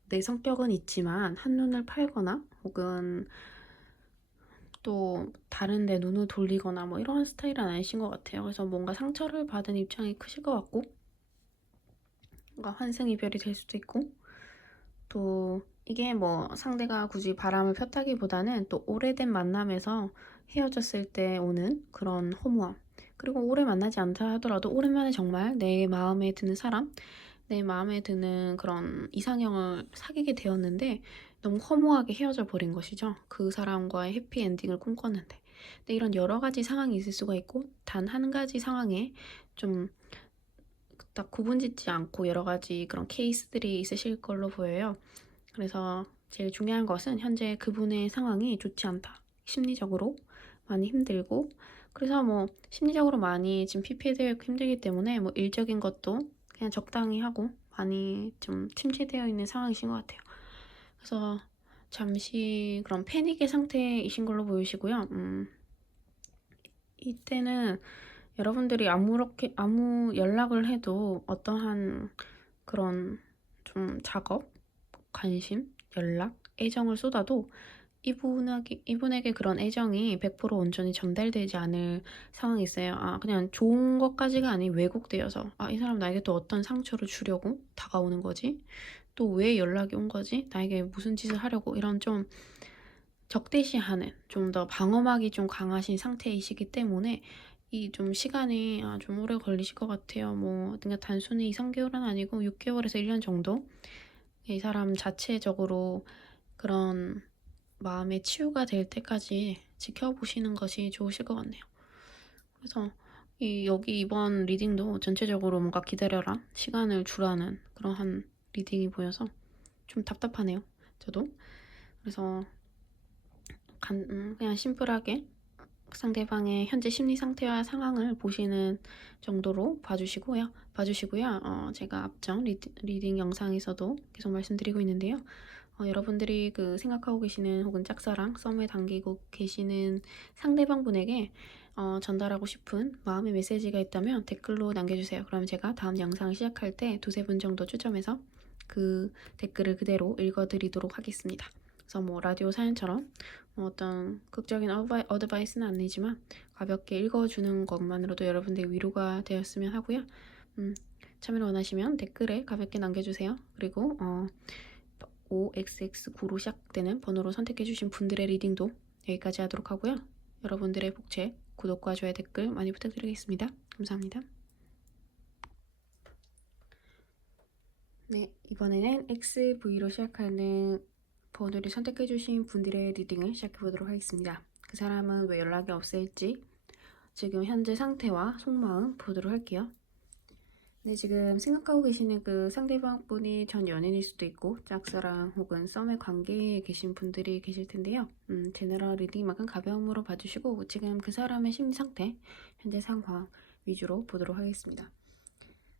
내 성격은 있지만 한눈을 팔거나 혹은 또 다른 데 눈을 돌리거나 뭐 이런 스타일은 아니신 것 같아요. 그래서 뭔가 상처를 받은 입장이 크실 것 같고, 뭔가 환승이별이 될 수도 있고, 또 이게 뭐 상대가 굳이 바람을 폈다기보다는 또 오래된 만남에서 헤어졌을 때 오는 그런 허무함, 그리고 오래 만나지 않다 하더라도 오랜만에 정말 내 마음에 드는 사람, 내 마음에 드는 그런 이상형을 사귀게 되었는데 너무 허무하게 헤어져 버린 것이죠. 그 사람과의 해피엔딩을 꿈꿨는데. 근데 이런 여러 가지 상황이 있을 수가 있고, 단 한 가지 상황에 좀 딱 구분짓지 않고 여러 가지 그런 케이스들이 있으실 걸로 보여요. 그래서 제일 중요한 것은 현재 그분의 상황이 좋지 않다. 심리적으로 많이 힘들고, 그래서 뭐 심리적으로 많이 지금 PP되어 있고 힘들기 때문에 뭐 일적인 것도 그냥 적당히 하고 많이 좀 침체되어 있는 상황이신 것 같아요. 그래서 잠시 그런 패닉의 상태이신 걸로 보이시고요. 이때는 여러분들이 아무 연락을 해도 어떠한 그런 좀 작업, 관심, 연락, 애정을 쏟아도 이분에게 그런 애정이 100% 온전히 전달되지 않을 상황이 있어요. 그냥 좋은 것까지가 아닌 왜곡되어서, 이 사람 나에게 또 어떤 상처를 주려고 다가오는 거지? 또 왜 연락이 온 거지? 나에게 무슨 짓을 하려고? 이런 좀 적대시하는, 좀 더 방어막이 좀 강하신 상태이시기 때문에 이 좀 시간이 좀 오래 걸리실 것 같아요. 뭐 그러니까 단순히 2~3개월은 아니고 6개월에서 1년 정도 이 사람 자체적으로 그런 마음의 치유가 될 때까지 지켜보시는 것이 좋으실 것 같네요. 그래서 여기 이번 리딩도 전체적으로 뭔가 기다려라, 시간을 주라는 그러한 리딩이 보여서 좀 답답하네요. 저도. 그래서 그냥 심플하게 상대방의 현재 심리 상태와 상황을 보시는 정도로 봐주시고요. 제가 앞전 리딩 영상에서도 계속 말씀드리고 있는데요. 여러분들이 그 생각하고 계시는 혹은 짝사랑, 썸에 당기고 계시는 상대방 분에게 전달하고 싶은 마음의 메시지가 있다면 댓글로 남겨주세요. 그럼 제가 다음 영상 시작할 때 2~3분 정도 추첨해서 그 댓글을 그대로 읽어드리도록 하겠습니다. 그래서 뭐 라디오 사연처럼 어떤 극적인 어드바이스는 아니지만 가볍게 읽어주는 것만으로도 여러분들의 위로가 되었으면 하고요. 참여를 원하시면 댓글에 가볍게 남겨주세요. 그리고 OXX9로 시작되는 번호로 선택해주신 분들의 리딩도 여기까지 하도록 하고요. 여러분들의 복채, 구독과 좋아요, 댓글 많이 부탁드리겠습니다. 감사합니다. 네, 이번에는 XV로 시작하는 번호를 선택해주신 분들의 리딩을 시작해보도록 하겠습니다. 그 사람은 왜 연락이 없을지, 지금 현재 상태와 속마음 보도록 할게요. 네, 지금 생각하고 계시는 그 상대방 분이 전 연인일 수도 있고 짝사랑 혹은 썸의 관계에 계신 분들이 계실 텐데요. 제너럴 리딩만큼 가벼움으로 봐주시고 지금 그 사람의 심리 상태, 현재 상황 위주로 보도록 하겠습니다.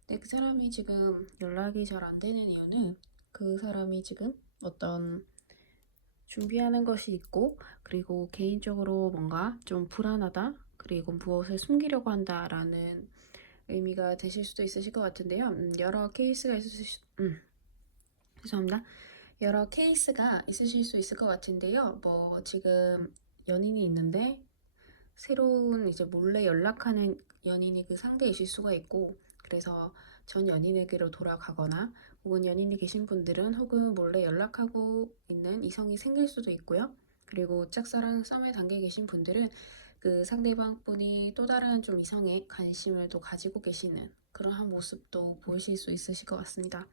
네, 그 사람이 지금 연락이 잘 안 되는 이유는 그 사람이 지금 어떤 준비하는 것이 있고, 그리고 개인적으로 뭔가 좀 불안하다, 그리고 무엇을 숨기려고 한다라는 의미가 되실 수도 있으실 것 같은데요. 여러 케이스가 죄송합니다. 여러 케이스가 있으실 수 있을 것 같은데요. 뭐 지금 연인이 있는데 새로운 이제 몰래 연락하는 연인이 그 상대이실 수가 있고, 그래서 전 연인에게로 돌아가거나 혹은 연인이 계신 분들은 혹은 몰래 연락하고 있는 이성이 생길 수도 있고요. 그리고 짝사랑 썸에 담겨 계신 분들은 그 상대방 분이 또 다른 좀 이성에 관심을 또 가지고 계시는 그러한 모습도 보이실 수 있으실 것 같습니다.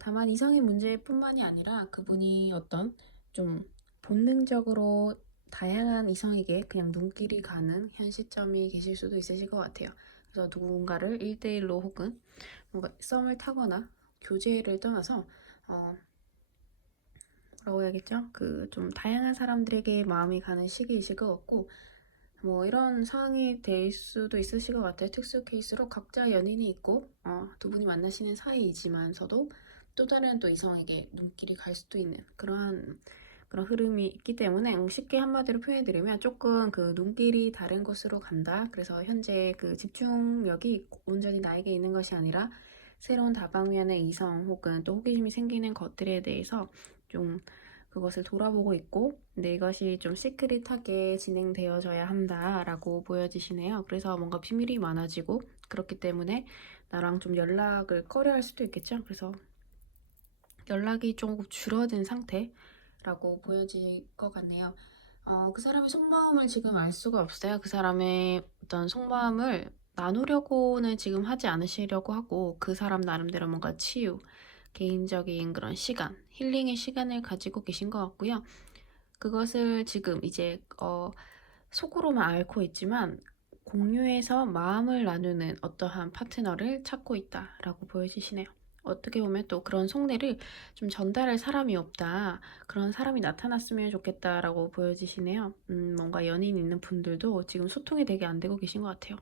다만 이성의 문제뿐만이 아니라 그분이 어떤 좀 본능적으로 다양한 이성에게 그냥 눈길이 가는 현 시점이 계실 수도 있으실 것 같아요. 그래서 누군가를 1대1로 혹은 뭔가 썸을 타거나 교제를 떠나서 뭐라고 해야겠죠? 그 좀 다양한 사람들에게 마음이 가는 시기이실 것 같고, 뭐 이런 상황이 될 수도 있으실 것 같아요. 특수 케이스로 각자 연인이 있고 두 분이 만나시는 사이이지만서도 또 다른 또 이성에게 눈길이 갈 수도 있는 그런 흐름이 있기 때문에 쉽게 한마디로 표현해드리면 조금 그 눈길이 다른 곳으로 간다. 그래서 현재 그 집중력이 온전히 나에게 있는 것이 아니라 새로운 다방면의 이성 혹은 또 호기심이 생기는 것들에 대해서 좀 그것을 돌아보고 있고, 근데 이것이 좀 시크릿하게 진행되어져야 한다라고 보여지시네요. 그래서 뭔가 비밀이 많아지고, 그렇기 때문에 나랑 좀 연락을 꺼려할 수도 있겠죠. 그래서 연락이 조금 줄어든 상태라고 보여질 것 같네요. 그 사람의 속마음을 지금 알 수가 없어요. 그 사람의 어떤 속마음을 나누려고는 지금 하지 않으시려고 하고, 그 사람 나름대로 뭔가 치유, 개인적인 그런 시간, 힐링의 시간을 가지고 계신 것 같고요. 그것을 지금 이제 속으로만 앓고 있지만 공유해서 마음을 나누는 어떠한 파트너를 찾고 있다라고 보여지시네요. 어떻게 보면 또 그런 속내를 좀 전달할 사람이 없다. 그런 사람이 나타났으면 좋겠다라고 보여지시네요. 뭔가 연인 있는 분들도 지금 소통이 되게 안 되고 계신 것 같아요.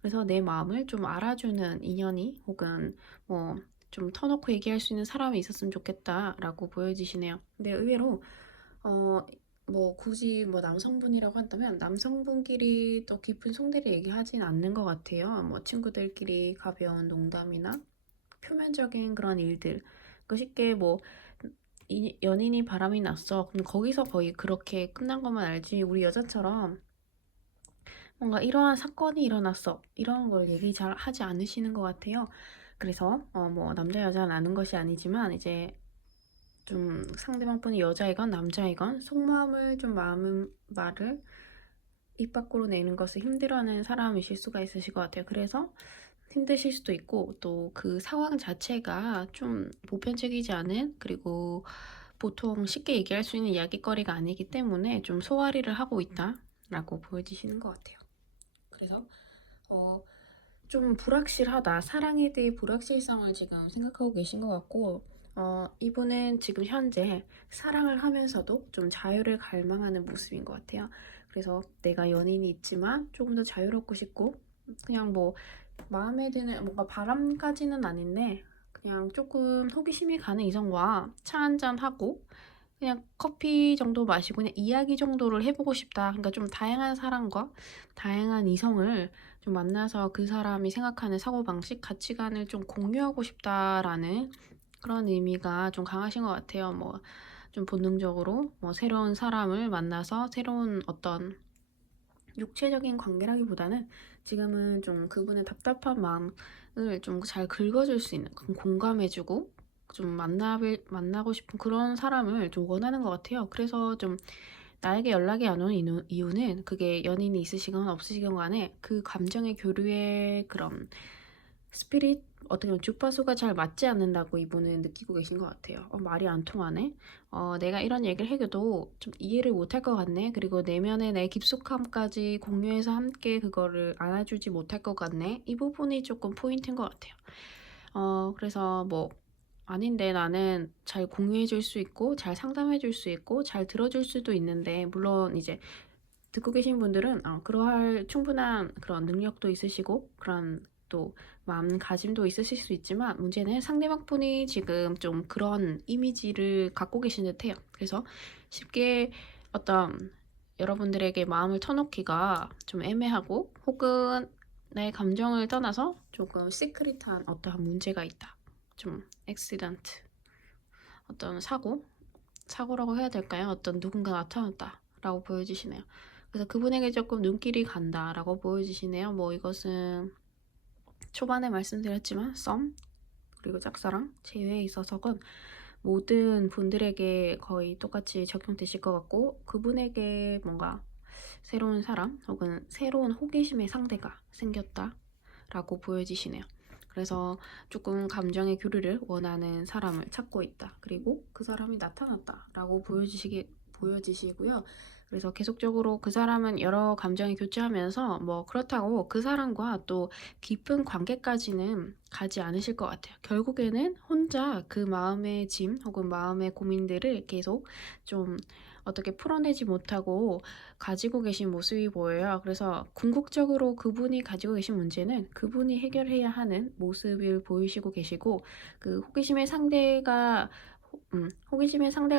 그래서 내 마음을 좀 알아주는 인연이 혹은 뭐 좀 터놓고 얘기할 수 있는 사람이 있었으면 좋겠다라고 보여지시네요. 근데 의외로 어, 뭐 굳이 뭐 남성분이라고 한다면 남성분끼리 더 깊은 속내를 얘기하진 않는 것 같아요. 뭐 친구들끼리 가벼운 농담이나 표면적인 그런 일들. 그 쉽게 뭐 연인이 바람이 났어. 그럼 거기서 거의 그렇게 끝난 것만 알지. 우리 여자처럼 뭔가 이러한 사건이 일어났어. 이런 걸 얘기 잘 하지 않으시는 것 같아요. 그래서 뭐 남자 여자는 아는 것이 아니지만 이제 좀 상대방 분이 여자이건 남자이건 속마음을 좀 말을 입 밖으로 내는 것을 힘들어하는 사람이실 수가 있으실 것 같아요. 그래서 힘드실 수도 있고 또 그 상황 자체가 좀 보편적이지 않은 그리고 보통 쉽게 얘기할 수 있는 이야기거리가 아니기 때문에 좀 소화리를 하고 있다라고 보여지시는 것 같아요. 그래서 어, 좀 불확실하다. 사랑에 대해 불확실성을 지금 생각하고 계신 것 같고, 이분은 지금 현재 사랑을 하면서도 좀 자유를 갈망하는 모습인 것 같아요. 그래서 내가 연인이 있지만 조금 더 자유롭고 싶고, 그냥 뭐 마음에 드는 뭔가 바람까지는 아닌데, 그냥 조금 호기심이 가는 이성과 차 한잔 하고, 그냥 커피 정도 마시고 그냥 이야기 정도를 해보고 싶다. 그러니까 좀 다양한 사람과 다양한 이성을 좀 만나서 그 사람이 생각하는 사고방식, 가치관을 좀 공유하고 싶다라는 그런 의미가 좀 강하신 것 같아요. 뭐 좀 본능적으로 뭐 새로운 사람을 만나서 새로운 어떤 육체적인 관계라기보다는 지금은 좀 그분의 답답한 마음을 좀 잘 긁어줄 수 있는, 공감해주고 좀 만나고 싶은 그런 사람을 좀 원하는 것 같아요. 그래서 좀 나에게 연락이 안 오는 이유는 그게 연인이 있으시거나 없으시건 간에 그 감정의 교류의 그런 스피릿 어떻게 보면 주파수가 잘 맞지 않는다고 이분은 느끼고 계신 것 같아요. 말이 안 통하네. 내가 이런 얘기를 해도 좀 이해를 못할 것 같네. 그리고 내면의 내 깊숙함까지 공유해서 함께 그거를 안아주지 못할 것 같네. 이 부분이 조금 포인트인 것 같아요. 그래서 뭐 아닌데 나는 잘 공유해 줄 수 있고 잘 상담해 줄 수 있고 잘 들어줄 수도 있는데 물론 이제 듣고 계신 분들은 그러할 충분한 그런 능력도 있으시고 그런 또 마음가짐도 있으실 수 있지만 문제는 상대방 분이 지금 좀 그런 이미지를 갖고 계신 듯해요. 그래서 쉽게 어떤 여러분들에게 마음을 터놓기가 좀 애매하고 혹은 내 감정을 떠나서 조금 시크릿한 어떠한 문제가 있다. 좀 액시던트 어떤 사고라고 해야 될까요? 어떤 누군가 나타났다라고 보여지시네요. 그래서 그분에게 조금 눈길이 간다라고 보여지시네요. 뭐 이것은 초반에 말씀드렸지만 썸 그리고 짝사랑 제외에 있어서건 모든 분들에게 거의 똑같이 적용되실 것 같고 그분에게 뭔가 새로운 사람 혹은 새로운 호기심의 상대가 생겼다라고 보여지시네요. 그래서 조금 감정의 교류를 원하는 사람을 찾고 있다. 그리고 그 사람이 나타났다라고 보여지시고요. 그래서 계속적으로 그 사람은 여러 감정이 교체하면서 뭐 그렇다고 그 사람과 또 깊은 관계까지는 가지 않으실 것 같아요. 결국에는 혼자 그 마음의 짐 혹은 마음의 고민들을 계속 좀 어떻게 풀어내지 못하고 가지고 계신 모습이 보여요. 그래서 궁극적으로 그분이 가지고 계신 문제는 그분이 해결해야 하는 모습을 보이시고 계시고 그 호기심의 상대가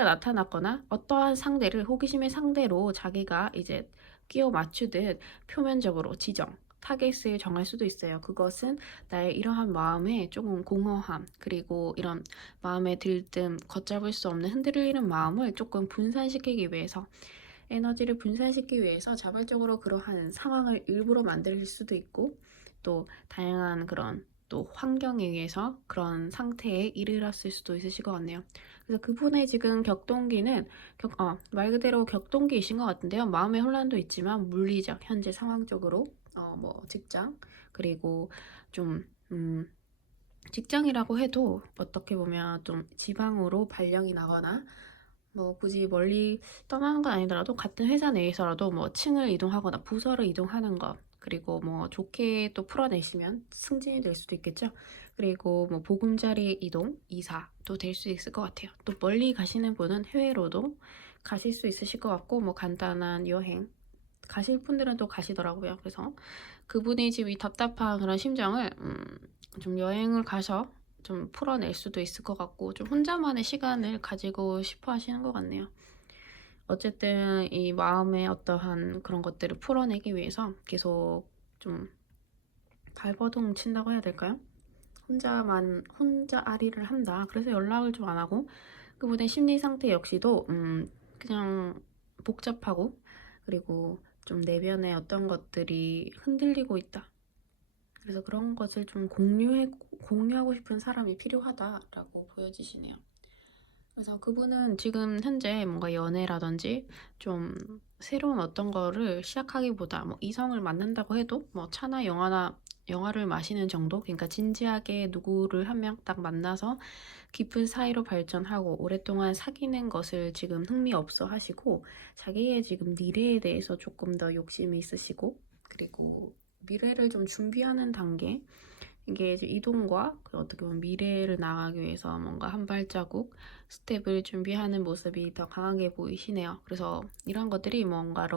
나타났거나 어떠한 상대를 호기심의 상대로 자기가 이제 끼워 맞추듯 표면적으로 지정 타겟을 정할 수도 있어요. 그것은 나의 이러한 마음에 조금 공허함, 그리고 이런 마음에 들뜸, 걷잡을 수 없는 흔들리는 마음을 조금 분산시키기 위해서, 에너지를 분산시키기 위해서 자발적으로 그러한 상황을 일부러 만들 수도 있고, 또 다양한 그런 또 환경에 의해서 그런 상태에 이르렀을 수도 있으실 것 같네요. 그래서 그분의 지금 격동기는 말 그대로 격동기이신 것 같은데요. 마음의 혼란도 있지만 물리적, 현재 상황적으로 뭐 직장, 그리고 좀 직장이라고 해도 어떻게 보면 좀 지방으로 발령이 나거나 뭐 굳이 멀리 떠나는 건 아니더라도 같은 회사 내에서라도 뭐 층을 이동하거나 부서를 이동하는 것, 그리고 뭐 좋게 또 풀어내시면 승진이 될 수도 있겠죠. 그리고 뭐 보금자리 이동, 이사도 될 수 있을 것 같아요. 또 멀리 가시는 분은 해외로도 가실 수 있으실 것 같고, 뭐 간단한 여행 가실 분들은 또 가시더라고요. 그래서 그분이 지금 이 답답한 그런 심정을 좀 여행을 가서 좀 풀어낼 수도 있을 것 같고, 좀 혼자만의 시간을 가지고 싶어 하시는 것 같네요. 어쨌든 이 마음의 어떠한 그런 것들을 풀어내기 위해서 계속 좀 발버둥 친다고 해야 될까요? 혼자 아리를 한다. 그래서 연락을 좀 안 하고, 그분의 심리 상태 역시도 그냥 복잡하고, 그리고 좀 내면의 어떤 것들이 흔들리고 있다. 그래서 그런 것을 좀 공유하고 싶은 사람이 필요하다라고 보여지시네요. 그래서 그분은 지금 현재 뭔가 연애라든지 좀 새로운 어떤 거를 시작하기보다, 뭐 이성을 만난다고 해도 뭐 차나 영화를 마시는 정도? 그러니까 진지하게 누구를 한 명 딱 만나서 깊은 사이로 발전하고 오랫동안 사귀는 것을 지금 흥미 없어 하시고, 자기의 지금 미래에 대해서 조금 더 욕심이 있으시고, 그리고 미래를 좀 준비하는 단계, 이게 이제 이동과 어떻게 보면 미래를 나가기 위해서 뭔가 한 발자국 스텝을 준비하는 모습이 더 강하게 보이시네요. 그래서 이런 것들이 뭔가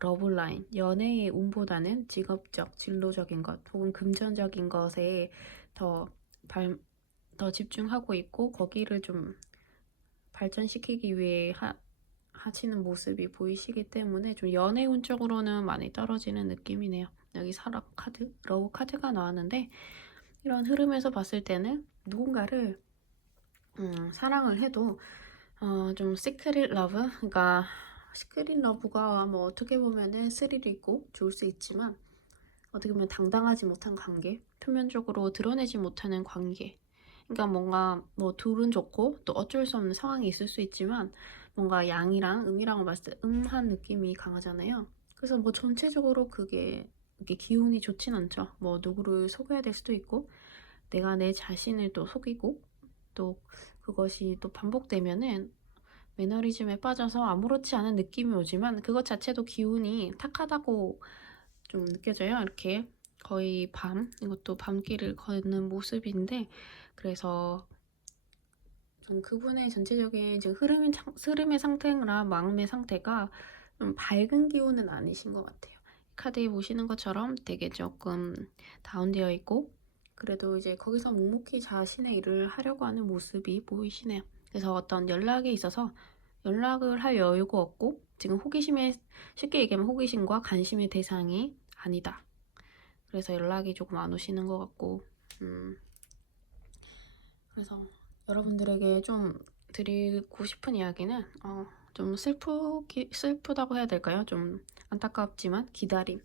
러브라인, 연애의 운보다는 직업적, 진로적인 것 혹은 금전적인 것에 더 더 집중하고 있고, 거기를 좀 발전시키기 위해 하시는 모습이 보이시기 때문에 좀 연애운 쪽으로는 많이 떨어지는 느낌이네요. 여기 러브 카드가 나왔는데, 이런 흐름에서 봤을 때는 누군가를 사랑을 해도 좀 시크릿 러브, 그러니까 시크릿 러브가 뭐 어떻게 보면은 스릴이 있고 좋을 수 있지만, 어떻게 보면 당당하지 못한 관계, 표면적으로 드러내지 못하는 관계. 그러니까 뭔가 뭐 둘은 좋고 또 어쩔 수 없는 상황이 있을 수 있지만, 뭔가 양이랑 음이랑을 봤을 때 음한 느낌이 강하잖아요. 그래서 뭐 전체적으로 그게 이렇게 기운이 좋진 않죠. 뭐 누구를 속여야 될 수도 있고, 내가 내 자신을 또 속이고, 또 그것이 또 반복되면은 매너리즘에 빠져서 아무렇지 않은 느낌이 오지만, 그것 자체도 기운이 탁하다고 좀 느껴져요. 이렇게 거의 이것도 밤길을 걷는 모습인데, 그래서 전 그분의 전체적인 지금 흐름의 상태나 마음의 상태가 좀 밝은 기운은 아니신 것 같아요. 카드에 보시는 것처럼 되게 조금 다운되어 있고, 그래도 이제 거기서 묵묵히 자신의 일을 하려고 하는 모습이 보이시네요. 그래서 어떤 연락에 있어서 연락을 할 여유가 없고, 지금 쉽게 얘기하면 호기심과 관심의 대상이 아니다. 그래서 연락이 조금 안 오시는 것 같고, 그래서 여러분들에게 좀 드리고 싶은 이야기는 좀 슬프다고 해야 될까요? 좀 안타깝지만 기다림,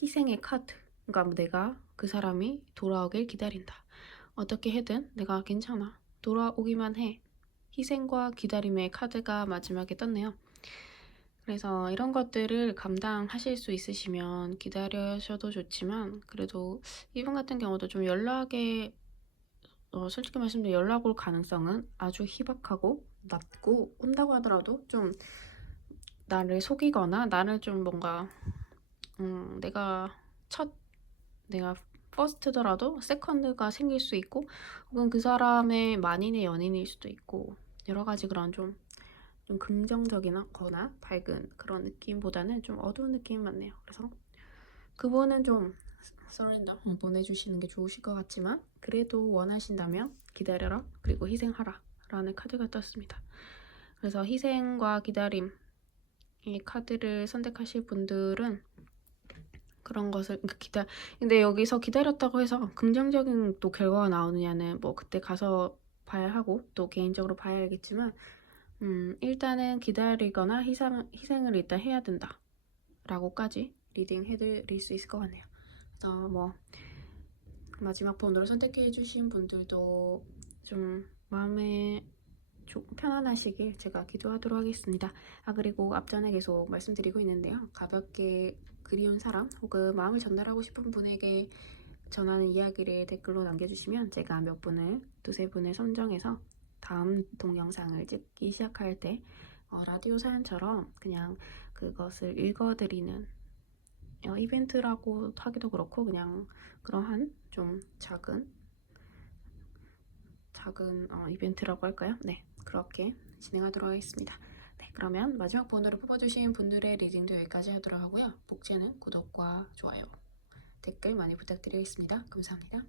희생의 카드. 그러니까 내가 그 사람이 돌아오길 기다린다. 어떻게 해든 내가 괜찮아. 돌아오기만 해. 희생과 기다림의 카드가 마지막에 떴네요. 그래서 이런 것들을 감당하실 수 있으시면 기다려셔도 좋지만, 그래도 이분 같은 경우도 좀 솔직히 말씀드리면 연락 올 가능성은 아주 희박하고 낮고, 온다고 하더라도 좀 나를 속이거나 나를 좀 뭔가 내가 퍼스트더라도 세컨드가 생길 수 있고, 혹은 그 사람의 만인의 연인일 수도 있고, 여러 가지 그런 좀 긍정적이거나 밝은 그런 느낌보다는 좀 어두운 느낌이 많네요. 그래서 그분은 좀 서렌더 보내주시는 게 좋으실 것 같지만, 그래도 원하신다면 기다려라, 그리고 희생하라 라는 카드가 떴습니다. 그래서 희생과 기다림, 이 카드를 선택하실 분들은 그런 것을 근데 여기서 기다렸다고 해서 긍정적인 또 결과가 나오느냐는 뭐 그때 가서 봐야 하고 또 개인적으로 봐야 알겠지만 일단은 기다리거나 희생을 일단 해야 된다 라고까지 리딩 해드릴 수 있을 것 같네요. 뭐 마지막 번호를 선택해 주신 분들도 좀 마음에 좀 편안하시길 제가 기도하도록 하겠습니다. 그리고 앞전에 계속 말씀드리고 있는데요. 가볍게 그리운 사람 혹은 마음을 전달하고 싶은 분에게 전하는 이야기를 댓글로 남겨주시면 제가 몇 분을, 두세 분을 선정해서 다음 동영상을 찍기 시작할 때 라디오 사연처럼 그냥 그것을 읽어드리는 이벤트라고 하기도 그렇고 그냥 그러한 좀 작은 이벤트라고 할까요? 네, 그렇게 진행하도록 하겠습니다. 네, 그러면 마지막 번호를 뽑아주신 분들의 리딩도 여기까지 하도록 하고요. 복제는 구독과 좋아요, 댓글 많이 부탁드리겠습니다. 감사합니다.